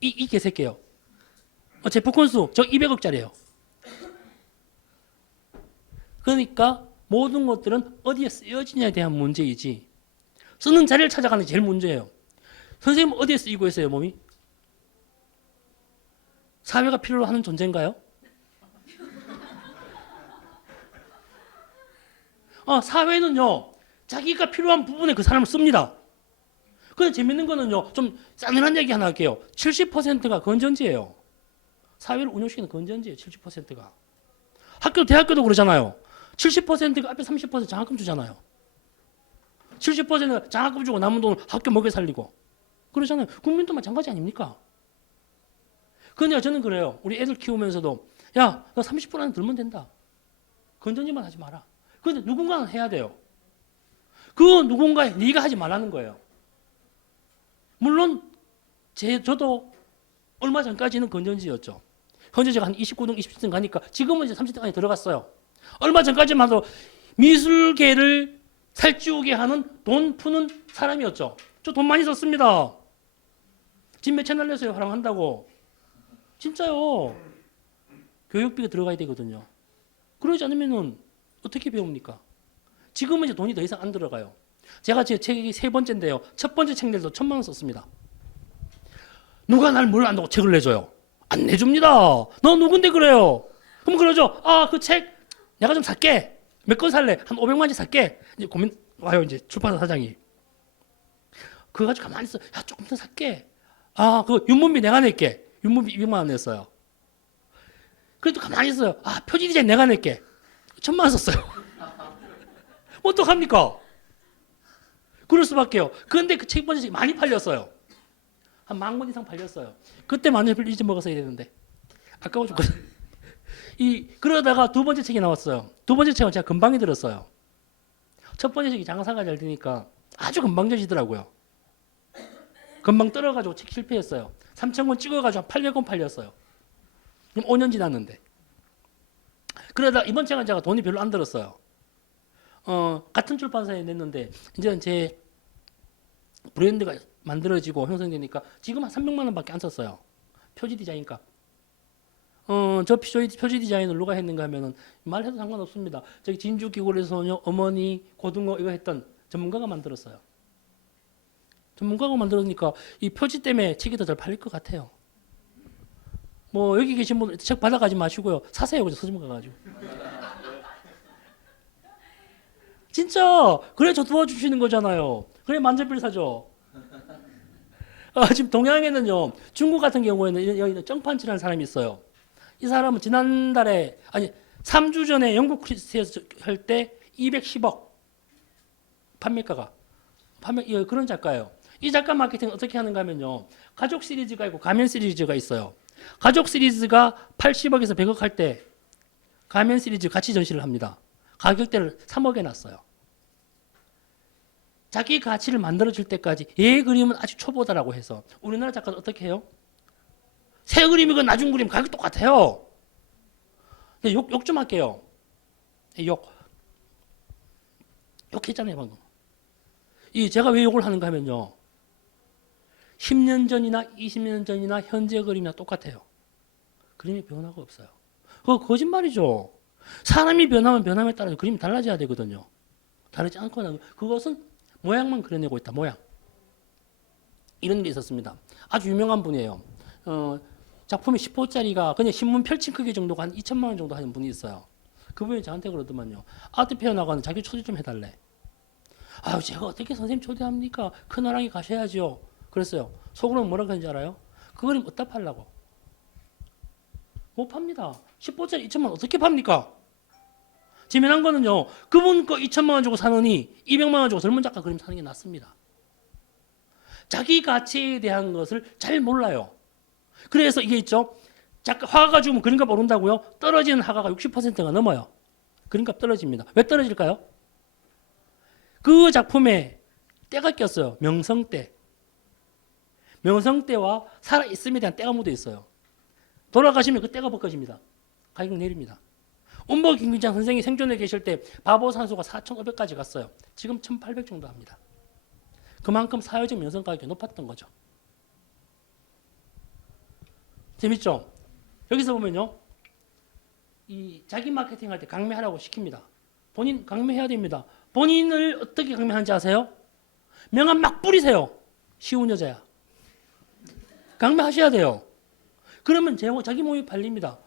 이 개새끼예요. 제 복권수 저 200억짜리예요. 그러니까 모든 것들은 어디에 쓰여지냐에 대한 문제이지 쓰는 자리를 찾아가는 게 제일 문제예요. 선생님 어디에 쓰이고 있어요 몸이? 사회가 필요로 하는 존재인가요? 사회는요 자기가 필요한 부분에 그 사람을 씁니다. 근데 재밌는 거는요 좀 싸늘한 얘기 하나 할게요. 70%가 건전지예요. 사회를 운영시키는 건전지예요. 70%가. 대학교도 그러잖아요. 70%가 앞에 30% 장학금 주잖아요. 70%가 장학금 주고 남은 돈을 학교 먹여 살리고 그러잖아요. 국민도 마찬가지 아닙니까? 그런데 저는 그래요. 우리 애들 키우면서도 야, 너 30% 안에 들면 된다. 건전지만 하지 마라. 그런데 누군가는 해야 돼요. 그 누군가에 네가 하지 말라는 거예요. 물론 저도 얼마 전까지는 건전지였죠. 현재 제가 한 29등, 27등 가니까 지금은 이제 30등 안에 들어갔어요. 얼마 전까지만 해도 미술계를 살찌우게 하는 돈 푸는 사람이었죠. 저 돈 많이 썼습니다. 집 몇 채 날렸어요. 활용한다고. 진짜요. 교육비가 들어가야 되거든요. 그러지 않으면 어떻게 배웁니까? 지금은 이제 돈이 더 이상 안 들어가요. 제가 제 책이 3번째인데요. 첫 번째 책 낼도 1,000만 원 썼습니다. 누가 날 뭘 안다고 책을 내줘요? 안 내줍니다. 너 누군데 그래요? 그럼 그러죠. 아, 그 책 내가 좀 살게. 몇 권 살래? 한 500만 원 살게. 이제 고민 와요. 이제 출판사 사장이. 그거 가지고 가만히 있어. 야, 조금 더 살게. 아, 그 윤문비 내가 낼게. 윤문비 200만 원 냈어요. 그래도 가만히 있어요. 아, 표지 디자인 내가 낼게. 1000만 원 썼어요. 뭐 어떡합니까? 그럴 수밖에요. 그런데 그 책 번째 책이 많이 팔렸어요. 한 10,000권 이상 팔렸어요. 그때 만원을 잊어먹었어야 되는데. 아까워 죽겠어요. 그러다가 두 번째 책이 나왔어요. 두 번째 책은 제가 금방에 들었어요. 첫 번째 책이 장사가 잘 되니까 아주 금방 되시더라고요. 금방 떨어가지고 책 실패했어요. 3,000권 찍어가지고 한 800권 팔렸어요. 그럼 5년 지났는데. 그러다 이번 책은 제가 돈이 별로 안 들었어요. 같은 출판사에 냈는데 이제 제 브랜드가 만들어지고 형성되니까 지금 한 300만 원밖에 안 썼어요. 표지 디자인값. 저 표지 디자인을 누가 했는가 하면은 말해도 상관없습니다. 저기 진주 기골의 소녀, 어머니, 고등어 이거 했던 전문가가 만들었어요. 전문가가 만들었으니까 이 표지 때문에 책이 더 잘 팔릴 것 같아요. 뭐 여기 계신 분들 책 받아가지 마시고요. 사세요. 그죠? 서점 가가지고. 진짜 그래 저 도와주시는 거잖아요. 그래 만년필 사죠. 지금 동양에는요. 중국 같은 경우에는 여기 정판치라는 사람이 있어요. 이 사람은 지난달에 아니 3주 전에 영국 크리스티에서 할 때 210억 판매가가 그런 작가예요. 이 작가 마케팅 어떻게 하는가 하면요. 가족 시리즈가 있고 가면 시리즈가 있어요. 가족 시리즈가 80억에서 100억 할 때 가면 시리즈 같이 전시를 합니다. 가격대를 3억에 놨어요. 자기 가치를 만들어줄 때까지 얘 그림은 아직 초보다라고 해서 우리나라 작가는 어떻게 해요? 새 그림이건 나중 그림 가격 똑같아요. 욕 좀 할게요. 욕했잖아요 방금. 제가 왜 욕을 하는가 하면요. 10년 전이나 20년 전이나 현재 그림이나 똑같아요. 그림이 변화가 없어요. 그거 거짓말이죠. 사람이 변하면 변함에 따라서 그림이 달라져야 되거든요. 다르지 않거나 그것은 모양만 그려내고 있다. 모양. 이런 게 있었습니다. 아주 유명한 분이에요. 작품이 10호짜리가 그냥 신문 펼친 크기 정도가 한 2천만 원 정도 하는 분이 있어요. 그분이 저한테 그러더만요. 아트페어 나가는 자기 초대 좀 해달래. 아유 제가 어떻게 선생님 초대합니까? 큰호랑이 가셔야죠. 그랬어요. 속으로는 뭐라고 했는지 알아요? 그 그림 어디다 팔라고? 못 팝니다. 10호짜리 2천만 원 어떻게 팝니까? 재미난 거는요. 그분 거 2천만 원 주고 사느니 200만 원 주고 젊은 작가 그림 사는 게 낫습니다. 자기 가치에 대한 것을 잘 몰라요. 그래서 이게 있죠. 작가 화가가 죽으면 그림값 오른다고요? 떨어지는 화가가 60%가 넘어요. 그림값 떨어집니다. 왜 떨어질까요? 그 작품에 때가 꼈어요. 명성때. 명성때와 살아있음에 대한 때가 묻어 있어요. 돌아가시면 그 때가 벗겨집니다. 가격 내립니다. 운보 김기장 선생이 생존해 계실 때 바보 산소가 4,500까지 갔어요. 지금 1,800 정도 합니다. 그만큼 사회적 명성 가격이 높았던 거죠. 재밌죠? 여기서 보면요. 자기 마케팅 할 때 강매하라고 시킵니다. 본인 강매해야 됩니다. 본인을 어떻게 강매하는지 아세요? 명함 막 뿌리세요. 쉬운 여자야. 강매하셔야 돼요. 그러면 자기 몸이 팔립니다.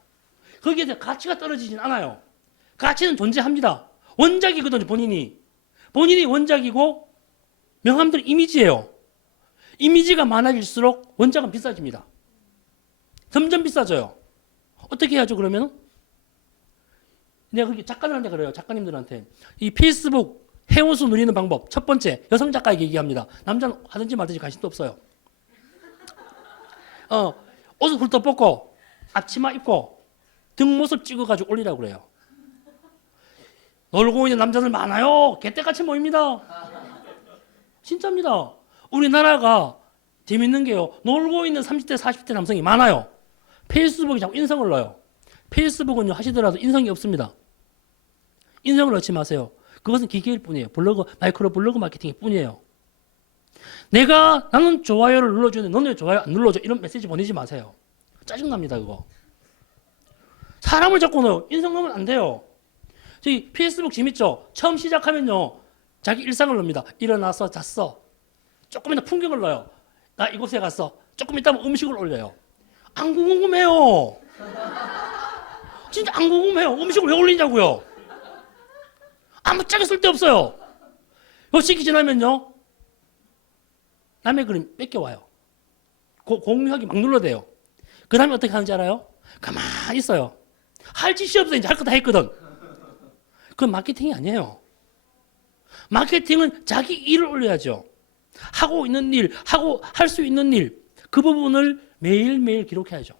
거기에 대해 가치가 떨어지진 않아요. 가치는 존재합니다. 원작이거든요, 본인이. 본인이 원작이고 명함들 이미지예요. 이미지가 많아질수록 원작은 비싸집니다. 점점 비싸져요. 어떻게 해야죠, 그러면? 내가 그게 작가들한테 그래요, 작가님들한테. 이 페이스북 해오수 누리는 방법. 첫 번째, 여성 작가에게 얘기합니다. 남자는 하든지 말든지 관심도 없어요. 옷을 훌떡 벗고, 앞치마 입고, 뒷모습 찍어가지고 올리라고 그래요. 놀고 있는 남자들 많아요. 개떼같이 모입니다. 진짜입니다. 우리나라가 재밌는 게요. 놀고 있는 30대, 40대 남성이 많아요. 페이스북이 자꾸 인성을 넣어요. 페이스북은요, 하시더라도 인성이 없습니다. 인성을 넣지 마세요. 그것은 기계일 뿐이에요. 마이크로 블로그 마케팅일 뿐이에요. 나는 좋아요를 눌러주는데 너는 왜 좋아요 안 눌러줘? 이런 메시지 보내지 마세요. 짜증납니다, 그거. 사람을 자꾸 넣어요. 인성 넣으면 안 돼요. 저희 페이스북 재밌죠? 처음 시작하면요, 자기 일상을 넣습니다. 일어나서 잤어. 조금이나 풍경을 넣어요. 나 이곳에 갔어. 조금 있다면 음식을 올려요. 안 궁금해요. 진짜 안 궁금해요. 음식을 왜 올리냐고요. 아무짝에 쓸데없어요. 요 시기 지나면요, 남의 그림 뺏겨와요. 공유하기 막 눌러대요. 그 다음에 어떻게 하는지 알아요? 가만히 있어요. 할 짓이 없어. 이제 할 거 다 했거든. 그건 마케팅이 아니에요. 마케팅은 자기 일을 올려야죠. 하고 있는 일, 하고 할 수 있는 일, 그 부분을 매일매일 기록해야죠.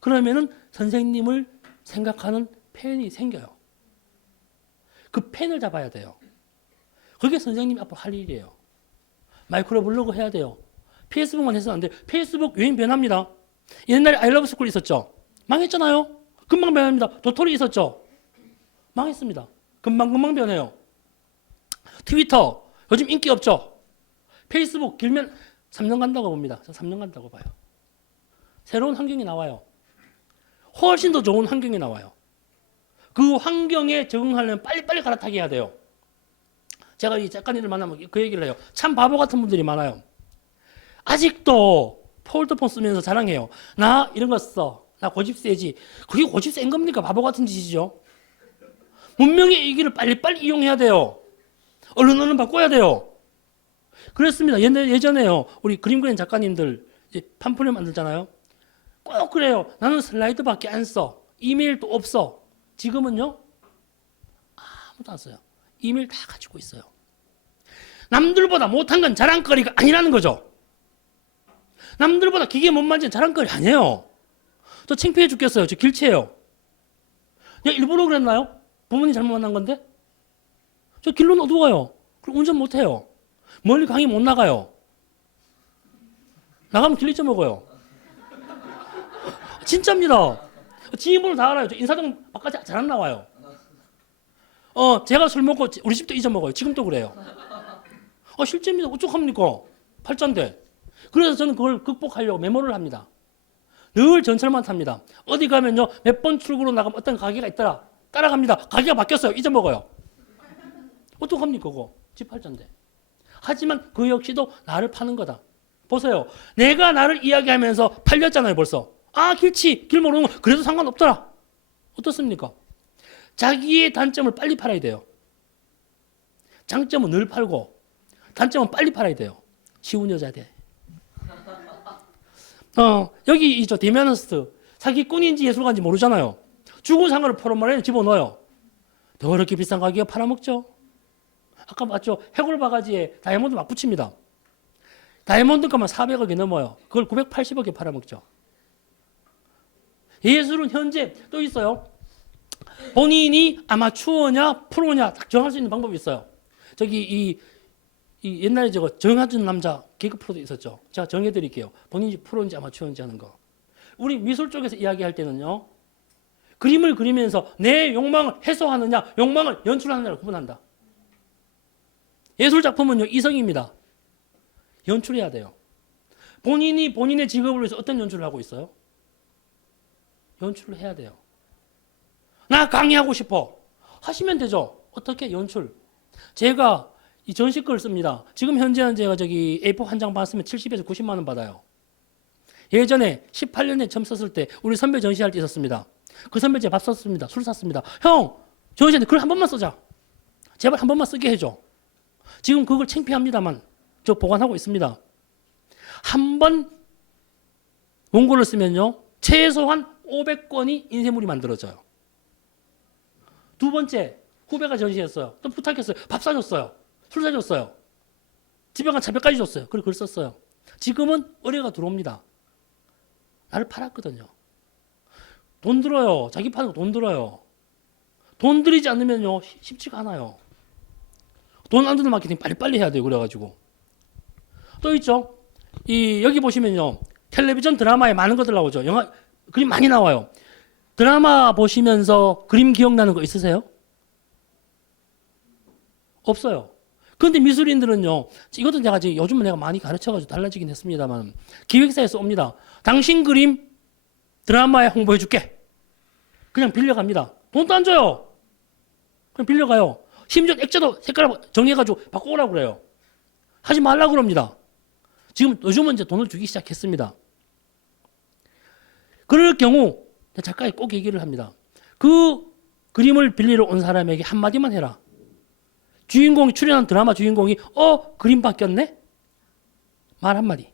그러면은 선생님을 생각하는 펜이 생겨요. 그 펜을 잡아야 돼요. 그게 선생님이 앞으로 할 일이에요. 마이크로 블로그 해야 돼요. 페이스북만 해서는 안 돼요. 페이스북 유행 변합니다. 옛날에 아이러브 스쿨 있었죠. 망했잖아요. 금방 변합니다. 도토리 있었죠. 망했습니다. 금방 변해요. 트위터 요즘 인기 없죠. 페이스북 길면 3년 간다고 봅니다. 저 3년 간다고 봐요. 새로운 환경이 나와요. 훨씬 더 좋은 환경이 나와요. 그 환경에 적응하려면 빨리빨리 갈아타게 해야 돼요. 제가 이 작가님들 만나면 그 얘기를 해요. 참 바보 같은 분들이 많아요. 아직도 폴더폰 쓰면서 자랑해요. 나 이런 거 써. 나 고집 세지. 그게 고집 센 겁니까? 바보 같은 짓이죠. 문명의 이기를 빨리빨리 이용해야 돼요. 얼른 바꿔야 돼요. 그랬습니다. 예전에요. 우리 그림 그리는 작가님들 팜플렛 만들잖아요. 꼭 그래요. 나는 슬라이드밖에 안 써. 이메일도 없어. 지금은요. 아무도 안 써요. 이메일 다 가지고 있어요. 남들보다 못한 건 자랑거리가 아니라는 거죠. 남들보다 기계 못 만지는 자랑거리 아니에요. 저 창피해 죽겠어요. 저 길치예요. 그냥 일부러 그랬나요? 부모님 잘못 만난 건데? 저 길로는 어두워요. 그럼 운전 못해요. 멀리 강의 못 나가요. 나가면 길 잊어먹어요. 진짜입니다. 지인번호 다 알아요. 저 인사동 바깥에 잘 안 나와요. 제가 술 먹고 우리 집도 잊어먹어요. 지금도 그래요. 실제입니다. 어떡합니까? 팔자인데. 그래서 저는 그걸 극복하려고 메모를 합니다. 늘 전철만 탑니다. 어디 가면요, 몇 번 출구로 나가면 어떤 가게가 있더라. 따라갑니다. 가게가 바뀌었어요. 잊어먹어요. 어떡합니까, 그거? 집 팔자인데. 하지만 그 역시도 나를 파는 거다. 보세요. 내가 나를 이야기하면서 팔렸잖아요, 벌써. 길치, 길 모르는 거. 그래도 상관없더라. 어떻습니까? 자기의 단점을 빨리 팔아야 돼요. 장점은 늘 팔고, 단점은 빨리 팔아야 돼요. 쉬운 여자 돼. 여기 있죠. 데미안스트. 사기꾼인지 예술가인지 모르잖아요. 죽은 상어를 포로말에 집어넣어요. 더럽게 비싼 가격에 팔아먹죠. 아까 봤죠. 해골 바가지에 다이아몬드 막 붙입니다. 다이아몬드 값만 400억이 넘어요. 그걸 980억에 팔아먹죠. 예술은 현재 또 있어요. 본인이 아마추어냐 프로냐 딱 정할 수 있는 방법이 있어요. 저기 이 옛날에 저거 정해준 남자 개그 프로도 있었죠. 제가 정해드릴게요. 본인이 프로인지 아마추어인지 하는 거. 우리 미술 쪽에서 이야기할 때는요. 그림을 그리면서 내 욕망을 해소하느냐 욕망을 연출하느냐를 구분한다. 예술 작품은요. 이성입니다. 연출해야 돼요. 본인이 본인의 직업을 위해서 어떤 연출을 하고 있어요? 연출을 해야 돼요. 나 강의하고 싶어. 하시면 되죠. 어떻게? 연출. 제가 이 전시글 씁니다. 지금 현재는 제가 저기 A4 한 장 받았으면 70에서 90만 원 받아요. 예전에 18년에 처음 썼을 때 우리 선배 전시할 때 있었습니다. 그 선배 제 밥 샀습니다. 술 샀습니다. 형, 전시한테 글 한 번만 쓰자. 제발 한 번만 쓰게 해줘. 지금 그걸 창피합니다만 저 보관하고 있습니다. 한 번 원고를 쓰면요. 최소한 500건이 인쇄물이 만들어져요. 두 번째, 후배가 전시했어요. 또 부탁했어요. 밥 사줬어요. 술 사줬어요. 집에 간 차벽까지 줬어요. 그걸 글 썼어요. 지금은 의뢰가 들어옵니다. 나를 팔았거든요. 돈 들어요. 자기 파는 거 돈 들어요. 돈 들이지 않으면요. 쉽지가 않아요. 돈 안 드는 마케팅 빨리빨리 해야 돼요. 그래가지고. 또 있죠. 여기 보시면요. 텔레비전 드라마에 많은 것들 나오죠. 영화, 그림 많이 나와요. 드라마 보시면서 그림 기억나는 거 있으세요? 없어요. 그런데 미술인들은요, 이것도 제가 지금 요즘은 내가 많이 가르쳐가지고 달라지긴 했습니다만, 기획사에서 옵니다. 당신 그림 드라마에 홍보해줄게. 그냥 빌려갑니다. 돈도 안 줘요. 그냥 빌려가요. 심지어 액자도 색깔 정해가지고 바꿔오라고 그래요. 하지 말라고 그럽니다. 요즘은 이제 돈을 주기 시작했습니다. 그럴 경우 작가가 꼭 얘기를 합니다. 그 그림을 빌리러 온 사람에게 한마디만 해라. 주인공이 출연한 드라마 주인공이 그림 바뀌었네? 말 한마디.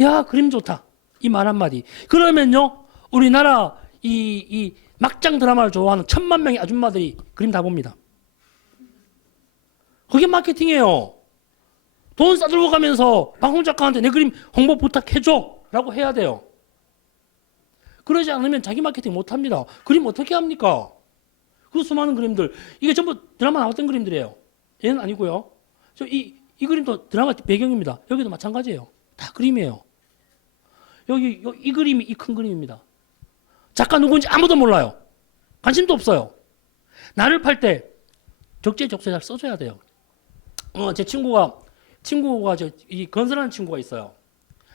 야, 그림 좋다. 이 말 한마디. 그러면요, 우리나라 이 막장 드라마를 좋아하는 1000만 명의 아줌마들이 그림 다 봅니다. 그게 마케팅이에요. 돈 싸들고 가면서 방송 작가한테 내 그림 홍보 부탁해줘 라고 해야 돼요. 그러지 않으면 자기 마케팅 못합니다. 그림 어떻게 합니까? 그 수많은 그림들, 이게 전부 드라마 나왔던 그림들이에요. 얘는 아니고요. 이 그림도 드라마 배경입니다. 여기도 마찬가지예요. 다 그림이에요. 이 그림이 이 큰 그림입니다. 작가 누구인지 아무도 몰라요. 관심도 없어요. 나를 팔 때 적재적소에 잘 써줘야 돼요. 제 친구가 이 건설하는 친구가 있어요.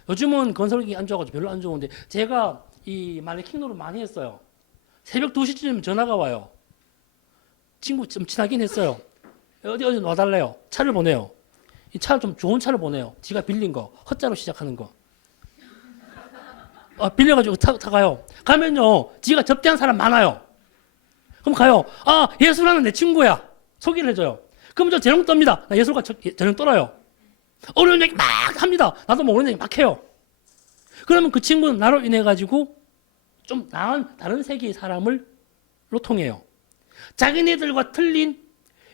요즘은 건설이 안 좋아가지고 별로 안 좋은데 제가 이 마네킹 노릇 많이 했어요. 새벽 2시쯤 전화가 와요. 친구 좀 친하긴 했어요. 어디 와달래요. 차를 보내요. 이 차 좀 좋은 차를 보내요. 지가 빌린 거, 헛자로 시작하는 거. 빌려가지고 타가요. 가면요, 지가 접대한 사람 많아요. 그럼 가요. 예술하는 내 친구야. 소개를 해줘요. 그럼 저 재능 떱니다. 나 예술가 재능 떨어요. 어려운 얘기 막 합니다. 나도 모르는 얘기 막 해요. 그러면 그 친구는 나로 인해 가지고 좀 나은 다른 세계의 사람을로 통해요. 자기네들과 틀린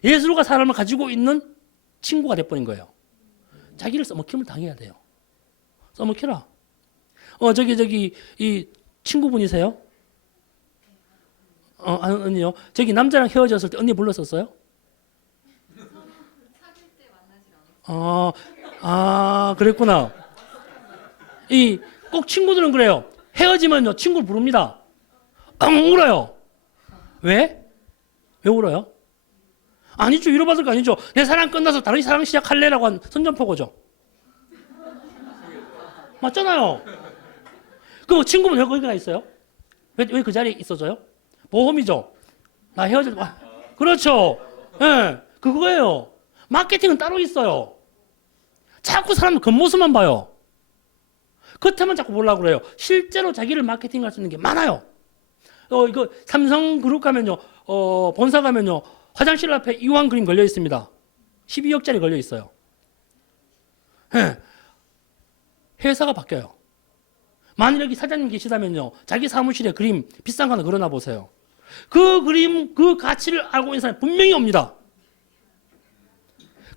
예술가 사람을 가지고 있는 친구가 돼버린 거예요. 자기를 써먹힘을 당해야 돼요. 써먹히라. 이 친구분이세요? 아는 언니요? 저기 남자랑 헤어졌을 때 언니 불렀었어요? 사귈 때 만나지 않았어요. 그랬구나. 꼭 친구들은 그래요. 헤어지면요, 친구를 부릅니다. 울어요. 왜? 왜 울어요? 아니죠. 위로받을 거 아니죠. 내 사랑 끝나서 다른 사랑 시작할래라고 한 선전포고죠. 맞잖아요. 그 친구분 왜 거기 가 있어요? 왜 그 자리에 있어줘요? 보험이죠. 나 헤어질 그렇죠. 예, 그거예요. 마케팅은 따로 있어요. 자꾸 사람 겉모습만 봐요. 겉에만 자꾸 보려고 그래요. 실제로 자기를 마케팅할 수 있는 게 많아요. 이거 삼성그룹 가면요, 본사 가면요, 화장실 앞에 이왕 그림 걸려 있습니다. 12억짜리 걸려 있어요. 예. 회사가 바뀌어요. 만일 여기 사장님 계시다면요, 자기 사무실에 그림 비싼 거 하나 걸어놔 보세요. 그 그림, 그 가치를 알고 있는 사람이 분명히 옵니다.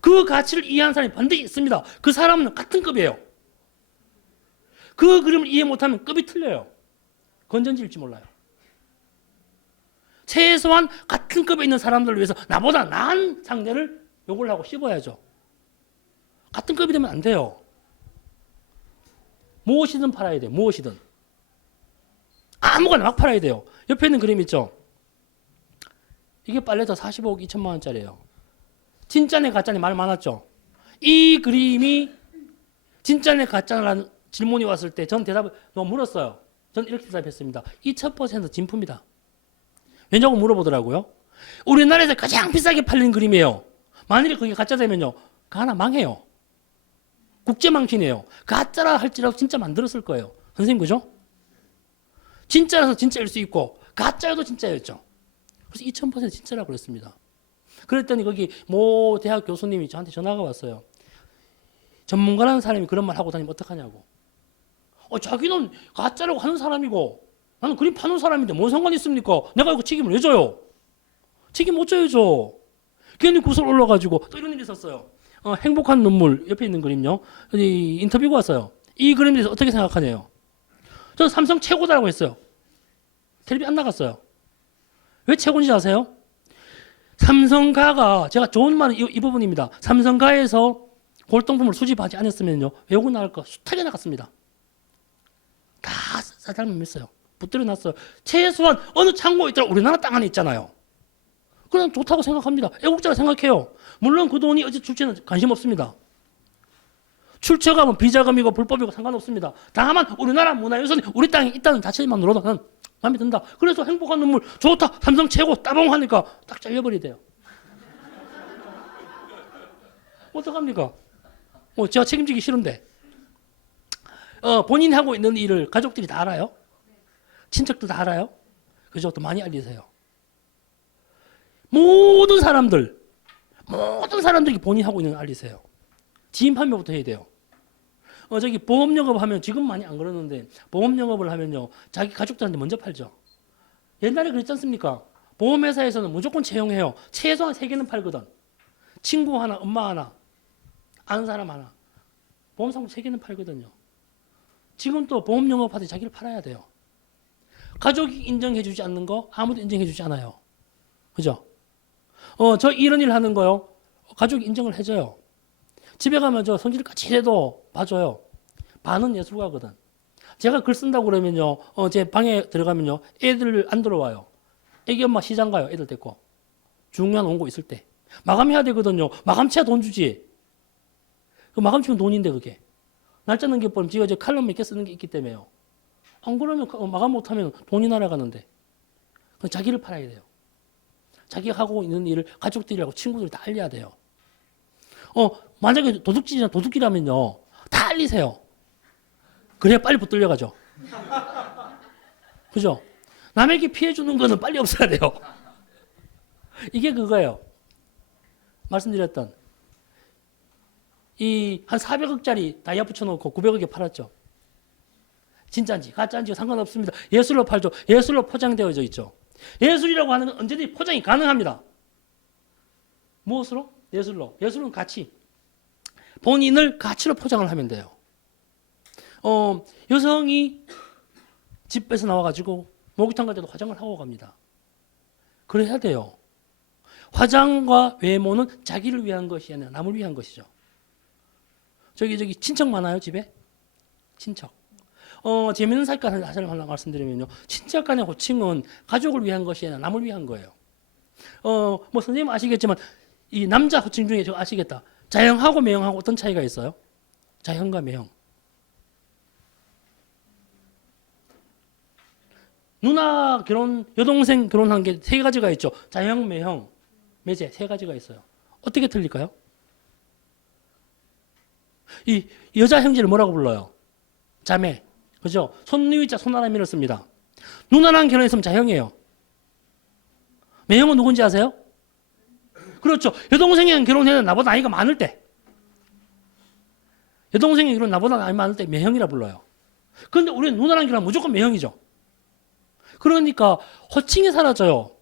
그 가치를 이해하는 사람이 반드시 있습니다. 그 사람은 같은 급이에요. 그 그림을 이해 못하면 급이 틀려요. 건전지일지 몰라요. 최소한 같은 급에 있는 사람들을 위해서 나보다 나은 상대를 욕을 하고 씹어야죠. 같은 급이 되면 안 돼요. 무엇이든 팔아야 돼요. 무엇이든. 아무거나 막 팔아야 돼요. 옆에 있는 그림 있죠? 이게 빨래터 45억 2천만 원짜리예요. 진짜네 가짜네 말 많았죠? 이 그림이 진짜네 가짜라는 질문이 왔을 때 전 대답을 너무 물었어요. 전 이렇게 대답했습니다. 2000% 진품이다. 왜냐고 물어보더라고요. 우리나라에서 가장 비싸게 팔린 그림이에요. 만일에 그게 가짜 되면요, 그 하나 망해요. 국제망신이에요. 가짜라 할지라도 진짜 만들었을 거예요. 선생님 그죠? 진짜라서 진짜일 수 있고 가짜여도 진짜였죠. 그래서 2000% 진짜라고 그랬습니다. 그랬더니 거기 모 대학 교수님이 저한테 전화가 왔어요. 전문가라는 사람이 그런 말 하고 다니면 어떡하냐고. 자기는 가짜라고 하는 사람이고 나는 그림 파는 사람인데 뭔 상관이 있습니까? 내가 이거 책임을 왜 져요? 책임 못 져야죠. 괜히 구설 올라가지고 또 이런 일이 있었어요. 행복한 눈물 옆에 있는 그림요. 인터뷰가 왔어요. 이 그림에 대해서 어떻게 생각하냐요. 저는 삼성 최고다라고 했어요. 텔레비 안 나갔어요. 왜 최고인지 아세요? 삼성가가 제가 좋은 말은 이 부분입니다. 삼성가에서 골동품을 수집하지 않았으면요, 외국 나갈 거 숱하게 나갔습니다. 다 사장님 했어요. 붙들어 놨어요. 최소한 어느 창고에 있더라 우리나라 땅 안에 있잖아요. 그냥 좋다고 생각합니다. 애국자라 생각해요. 물론 그 돈이 어디 출처는 관심 없습니다. 출처가 뭐 비자금이고 불법이고 상관없습니다. 다만 우리나라 문화유산이 우리 땅에 있다는 자체만으로도 나는 마음에 든다. 그래서 행복한 눈물 좋다. 삼성 최고 따봉 하니까 딱 잘려버리대요. 어떡합니까? 제가 책임지기 싫은데. 본인이 하고 있는 일을 가족들이 다 알아요? 친척들 다 알아요? 그죠? 또 많이 알리세요. 모든 사람들이 본인이 하고 있는 걸 알리세요. 지인 판매부터 해야 돼요. 저기 보험 영업 하면 지금 많이 안 그러는데 보험 영업을 하면요. 자기 가족들한테 먼저 팔죠. 옛날에 그랬지 않습니까? 보험회사에서는 무조건 채용해요. 최소한 3개는 팔거든. 친구 하나, 엄마 하나, 아는 사람 하나. 보험상품 3개는 팔거든요. 지금 또 보험 영업하되 자기를 팔아야 돼요. 가족이 인정해주지 않는 거 아무도 인정해주지 않아요. 그죠? 저 이런 일 하는 거요. 가족이 인정을 해줘요. 집에 가면 저 성질까지 해도 봐줘요. 반은 예술가거든. 제가 글 쓴다고 그러면요. 제 방에 들어가면요. 애들 안 들어와요. 애기 엄마 시장 가요. 애들 데리고. 중요한 원고 있을 때. 마감해야 되거든요. 마감치야 돈 주지. 그 마감치면 돈인데 그게. 날짜 넘겨버리면 지가 저 칼럼 몇 개 쓰는 게 있기 때문에요. 안 그러면 마감 못하면 돈이 날아가는데. 그럼 자기를 팔아야 돼요. 자기가 하고 있는 일을 가족들이라고 친구들이 다 알려야 돼요. 만약에 도둑질이라면요. 다 알리세요. 그래야 빨리 붙들려가죠. 그죠? 남에게 피해 주는 거는 빨리 없어야 돼요. 이게 그거예요. 말씀드렸던 이 한 400억짜리 다이아 붙여놓고 900억에 팔았죠. 진짜인지 가짜인지 상관없습니다. 예술로 팔죠. 예술로 포장되어져 있죠. 예술이라고 하는 건 언제든지 포장이 가능합니다. 무엇으로? 예술로. 예술은 가치. 본인을 가치로 포장을 하면 돼요. 여성이 집에서 나와가지고 목욕탕 갈 때도 화장을 하고 갑니다. 그래야 돼요. 화장과 외모는 자기를 위한 것이 아니라 남을 위한 것이죠. 저기 친척 많아요, 집에? 친척. 재밌는 사건 하나 말씀드리면요. 친척 간의 호칭은 가족을 위한 것이 아니라 남을 위한 거예요. 뭐 선생님 아시겠지만 이 남자 호칭 중에 저 아시겠다. 자형하고 매형하고 어떤 차이가 있어요? 자형과 매형. 누나 여동생 결혼한 게 3가지가 있죠. 자형, 매형, 매제 3가지가 있어요. 어떻게 틀릴까요? 이 여자 형제를 뭐라고 불러요? 자매. 그죠? 손위자 손아람이를 씁니다. 누나랑 결혼했으면 자형이에요. 매형은 누군지 아세요? 그렇죠. 여동생이랑 결혼해는 나보다 나이가 많을 때. 여동생이 결혼 나보다 나이 많을 때 매형이라 불러요. 그런데 우리는 누나랑 결혼하면 무조건 매형이죠. 그러니까 호칭이 사라져요.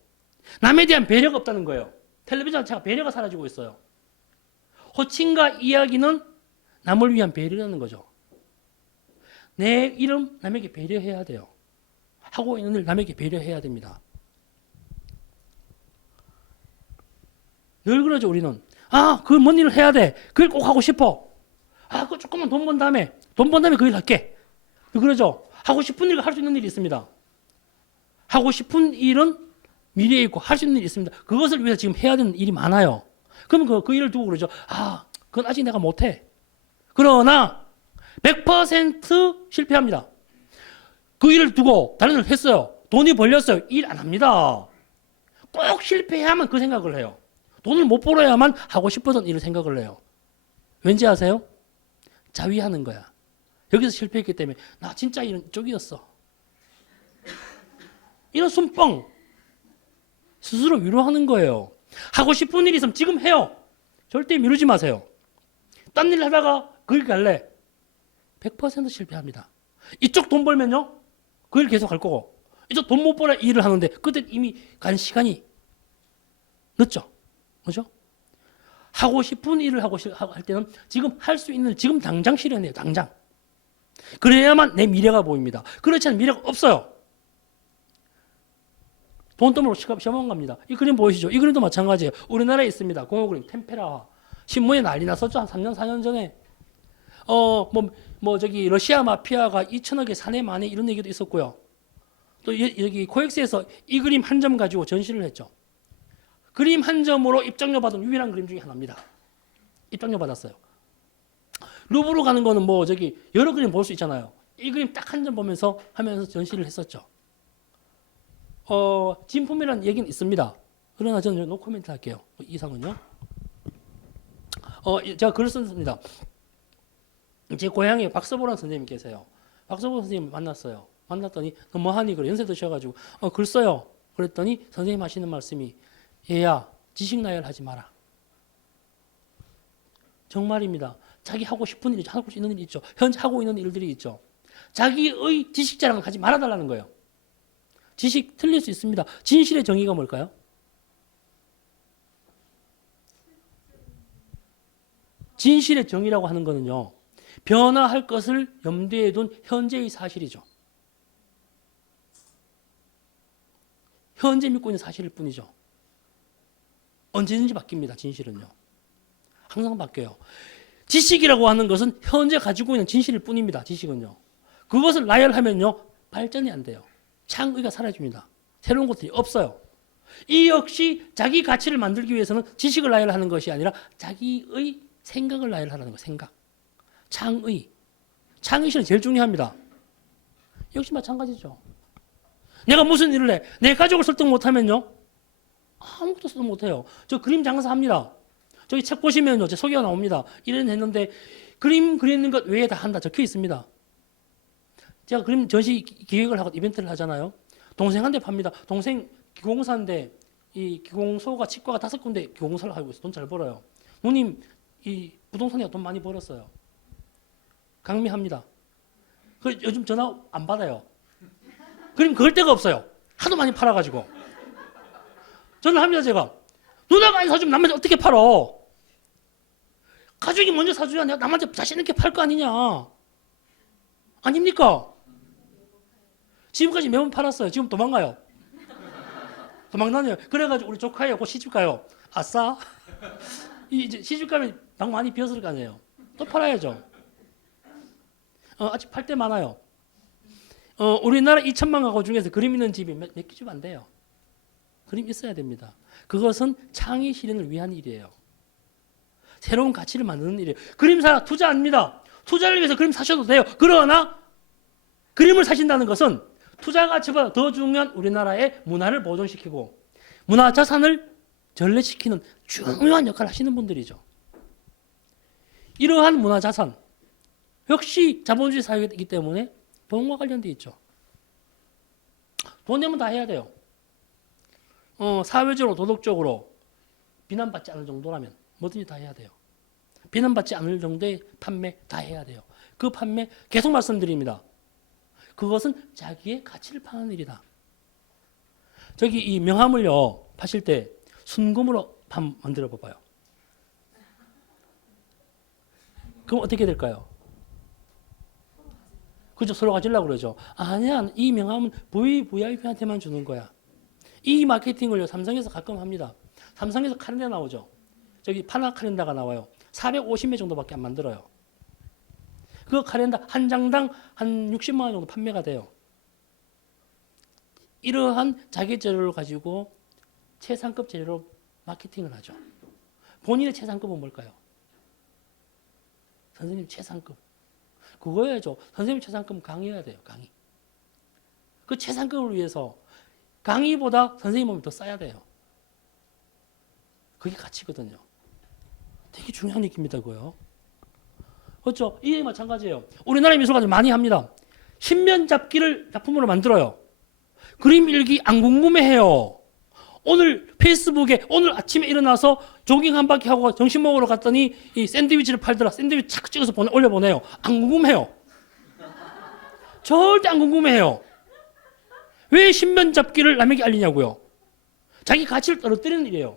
남에 대한 배려가 없다는 거예요. 텔레비전 자체가 배려가 사라지고 있어요. 호칭과 이야기는 남을 위한 배려라는 거죠. 내 이름 남에게 배려해야 돼요. 하고 있는 일 남에게 배려해야 됩니다. 늘 그러죠, 우리는. 그 뭔 일을 해야 돼. 그걸 꼭 하고 싶어. 그거 조금만 돈 번 다음에 그 일 할게. 그러죠. 하고 싶은 일과 할 수 있는 일이 있습니다. 하고 싶은 일은 미래에 있고 할 수 있는 일이 있습니다. 그것을 위해서 지금 해야 되는 일이 많아요. 그럼 그 일을 두고 그러죠. 그건 아직 내가 못해. 그러나 100% 실패합니다. 그 일을 두고 다른 일을 했어요. 돈이 벌렸어요. 일 안 합니다. 꼭 실패해야만 그 생각을 해요. 돈을 못 벌어야만 하고 싶었던 일을 생각을 해요. 왠지 아세요? 자위하는 거야. 여기서 실패했기 때문에 나 진짜 이런 쪽이었어. 이런 순뻥. 스스로 위로하는 거예요. 하고 싶은 일이 있으면 지금 해요. 절대 미루지 마세요. 딴 일 하다가 그 일 갈래. 100% 실패합니다. 이쪽 돈 벌면요. 그 일 계속 할 거고. 이쪽 돈 못 벌어 일을 하는데 그때 이미 간 시간이 늦죠. 그죠? 하고 싶은 일을 할 때는 지금 할 수 있는 지금 당장 실현해요. 당장. 그래야만 내 미래가 보입니다. 그렇지 않으면 미래가 없어요. 돈 때문에 시험원 갑니다. 이 그림 보이시죠? 이 그림도 마찬가지예요. 우리나라에 있습니다. 공허 그림 템페라화. 신문에 난리 났었죠. 한 3년 4년 전에. 저기 러시아 마피아가 2천억의 사내 만에 이런 얘기도 있었고요. 또 여기 코엑스에서 이 그림 한 점 가지고 전시를 했죠. 그림 한 점으로 입장료 받은 유일한 그림 중에 하나입니다. 입장료 받았어요. 루브르 가는 거는 저기 여러 그림 볼 수 있잖아요. 이 그림 딱 한 점 보면서 하면서 전시를 했었죠. 진품이라는 얘기는 있습니다. 그러나 저는 노 코멘트 할게요. 이상은요. 제가 글을 썼습니다. 제 고향에 박서보라는 선생님이 계세요. 박서보 선생님 만났어요. 만났더니 너 뭐하니? 그래. 연세 드셔가지고 글 써요. 그랬더니 선생님 하시는 말씀이 얘야 지식 나열하지 마라. 정말입니다. 자기 하고 싶은 일이 하고 있는 일이 있죠. 현재 하고 있는 일들이 있죠. 자기의 지식 자랑을 하지 말아달라는 거예요. 지식 틀릴 수 있습니다. 진실의 정의가 뭘까요? 진실의 정의라고 하는 거는요. 변화할 것을 염두에 둔 현재의 사실이죠. 현재 믿고 있는 사실일 뿐이죠. 언제든지 바뀝니다. 진실은요. 항상 바뀌어요. 지식이라고 하는 것은 현재 가지고 있는 진실일 뿐입니다. 지식은요. 그것을 나열하면요. 발전이 안 돼요. 창의가 사라집니다. 새로운 것들이 없어요. 이 역시 자기 가치를 만들기 위해서는 지식을 나열하는 것이 아니라 자기의 생각을 나열하는 거예요. 생각. 창의. 창의실은 제일 중요합니다. 역시 마찬가지죠. 내가 무슨 일을 해? 내 가족을 설득 못하면요. 아무것도 설득 못해요. 저 그림 장사합니다. 저기 책 보시면요. 제 소개가 나옵니다. 이런 했는데 그림 그리는 것 외에 다 한다. 적혀 있습니다. 제가 그림 전시 기획을 하고 이벤트를 하잖아요. 동생한테 팝니다. 동생 기공사인데 이 기공소가 치과가 5군데 기공사를 하고 있어요. 돈 잘 벌어요. 누님 이 부동산에 돈 많이 벌었어요. 강미합니다. 그 요즘 전화 안 받아요. 그림 그럴 데가 없어요. 하도 많이 팔아가지고. 전화합니다 제가. 누나가 안 사주면 남한테 어떻게 팔어? 가족이 먼저 사줘야 내가 남한테 자신 있게 팔 거 아니냐. 아닙니까? 지금까지 매번 팔았어요. 지금 도망가요. 도망다녀요. 그래가지고 우리 조카예요. 곧 시집 가요. 아싸. 이제 시집 가면 방 많이 비었을 거 아니에요. 또 팔아야죠. 아직 팔 때 많아요. 우리나라 2천만 가구 중에서 그림 있는 집이 몇 개 집 안 돼요. 그림 있어야 됩니다. 그것은 창의 실현을 위한 일이에요. 새로운 가치를 만드는 일이에요. 그림사 투자 아닙니다. 투자를 위해서 그림 사셔도 돼요. 그러나 그림을 사신다는 것은 투자 가치보다 더 중요한 우리나라의 문화를 보존시키고 문화 자산을 전래시키는 중요한 역할을 하시는 분들이죠. 이러한 문화 자산 역시 자본주의 사회이기 때문에 돈과 관련돼 있죠. 돈 내면 다 해야 돼요. 사회적으로 도덕적으로 비난받지 않을 정도라면 뭐든지 다 해야 돼요. 비난받지 않을 정도의 판매 다 해야 돼요. 그 판매 계속 말씀드립니다. 그것은 자기의 가치를 파는 일이다. 저기 이 명함을요 파실 때 순금으로 만들어 봐봐요. 그럼 어떻게 될까요? 그죠? 서로 가지려고 그러죠. 아니야, 이 명함은 VVIP한테만 주는 거야. 이 마케팅을요 삼성에서 가끔 합니다. 삼성에서 카렌다 나오죠. 저기 파나 카렌다가 나와요. 450매 정도밖에 안 만들어요. 그 카렌다 한 장당 한 60만 원 정도 판매가 돼요. 이러한 자기 재료를 가지고 최상급 재료로 마케팅을 하죠. 본인의 최상급은 뭘까요? 선생님 최상급. 그거야죠. 선생님 최상급 강의해야 돼요. 강의. 그 최상급을 위해서 강의보다 선생님 몸이 더 싸야 돼요. 그게 가치거든요. 되게 중요한 얘기입니다. 그거요. 그렇죠? 이게 마찬가지예요. 우리나라 미술가들 많이 합니다. 신면 잡기를 작품으로 만들어요. 그림 일기 안 궁금해해요. 오늘 페이스북에 오늘 아침에 일어나서 조깅 한 바퀴 하고 점심 먹으러 갔더니 이 샌드위치를 팔더라. 샌드위치 착 찍어서 올려보내요. 안 궁금해요. 절대 안 궁금해요. 왜 신면 잡기를 남에게 알리냐고요. 자기 가치를 떨어뜨리는 일이에요.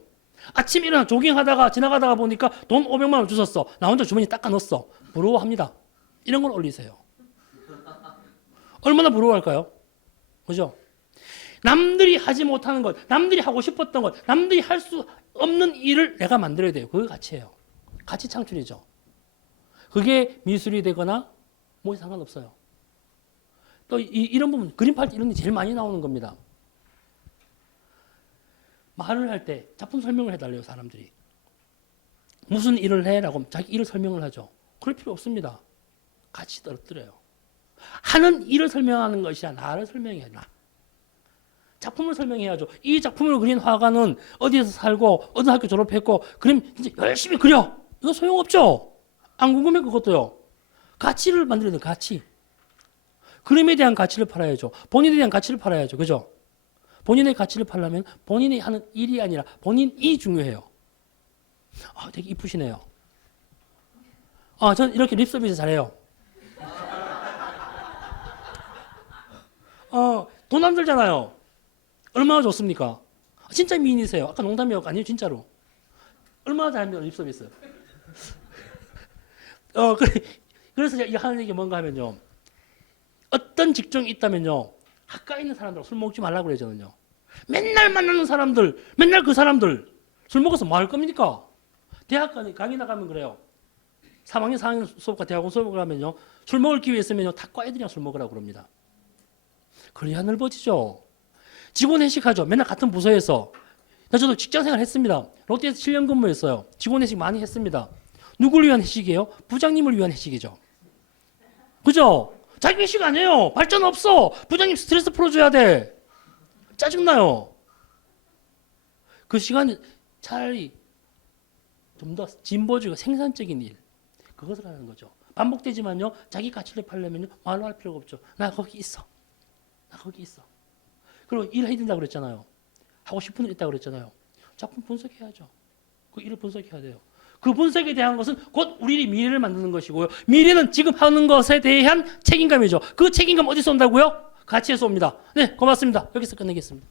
아침에 일어나 조깅하다가 지나가다가 보니까 돈 500만 원 주셨어. 나 혼자 주머니 닦아 넣었어. 부러워합니다. 이런 걸 올리세요. 얼마나 부러워할까요? 그죠? 남들이 하지 못하는 것, 남들이 하고 싶었던 것, 남들이 할 수 없는 일을 내가 만들어야 돼요. 그게 가치예요. 가치 창출이죠. 그게 미술이 되거나 뭐 상관없어요. 또 이런 부분, 그림 팔 때 이런 게 제일 많이 나오는 겁니다. 말을 할 때 작품 설명을 해달래요, 사람들이. 무슨 일을 해라고 자기 일을 설명을 하죠. 그럴 필요 없습니다. 같이 떨어뜨려요. 하는 일을 설명하는 것이 아니라 나를 설명해야 나. 작품을 설명해야죠. 이 작품을 그린 화가는 어디에서 살고 어느 학교 졸업했고 그림 진짜 열심히 그려. 이거 소용없죠. 안 궁금해 그것도요. 가치를 만들어야 돼요. 가치. 그림에 대한 가치를 팔아야죠. 본인에 대한 가치를 팔아야죠. 그죠? 본인의 가치를 팔려면 본인이 하는 일이 아니라 본인이 중요해요. 되게 이쁘시네요. 전 이렇게 립 서비스 잘해요. 돈 안 들잖아요. 얼마나 좋습니까? 진짜 미인이세요. 아까 농담이었고 아니에요, 진짜로. 얼마나 잘합니까, 립 서비스. 그래서 제가 하는 얘기 뭔가 하면요. 어떤 직종이 있다면요. 가까이 있는 사람들하고 술 먹지 말라고 그래요, 저는요. 맨날 만나는 사람들, 맨날 그 사람들 술 먹어서 뭐 할 겁니까? 대학 강의 나가면 그래요. 3학년, 4학년 수업과 대학원 수업을 하면요. 술 먹을 기회 있으면요. 탁과 애들이랑 술 먹으라고 그럽니다. 그래야 넓어지죠. 직원 회식하죠. 맨날 같은 부서에서. 저도 직장생활 했습니다. 롯데에서 7년 근무했어요. 직원 회식 많이 했습니다. 누구를 위한 회식이에요? 부장님을 위한 회식이죠. 그죠? 자기 회식 아니에요. 발전 없어. 부장님 스트레스 풀어줘야 돼. 짜증나요. 그 시간 차라리 좀 더 진보적이고 생산적인 일. 그것을 하는 거죠. 반복되지만요. 자기 가치를 팔려면요. 말로 할 필요가 없죠. 나 거기 있어. 나 거기 있어. 그리고 일해야 된다고 그랬잖아요. 하고 싶은 일 있다고 그랬잖아요. 작품 분석해야죠. 그 일을 분석해야 돼요. 그 분석에 대한 것은 곧 우리 미래를 만드는 것이고요. 미래는 지금 하는 것에 대한 책임감이죠. 그 책임감 어디서 온다고요? 가치에서 옵니다. 네, 고맙습니다. 여기서 끝내겠습니다.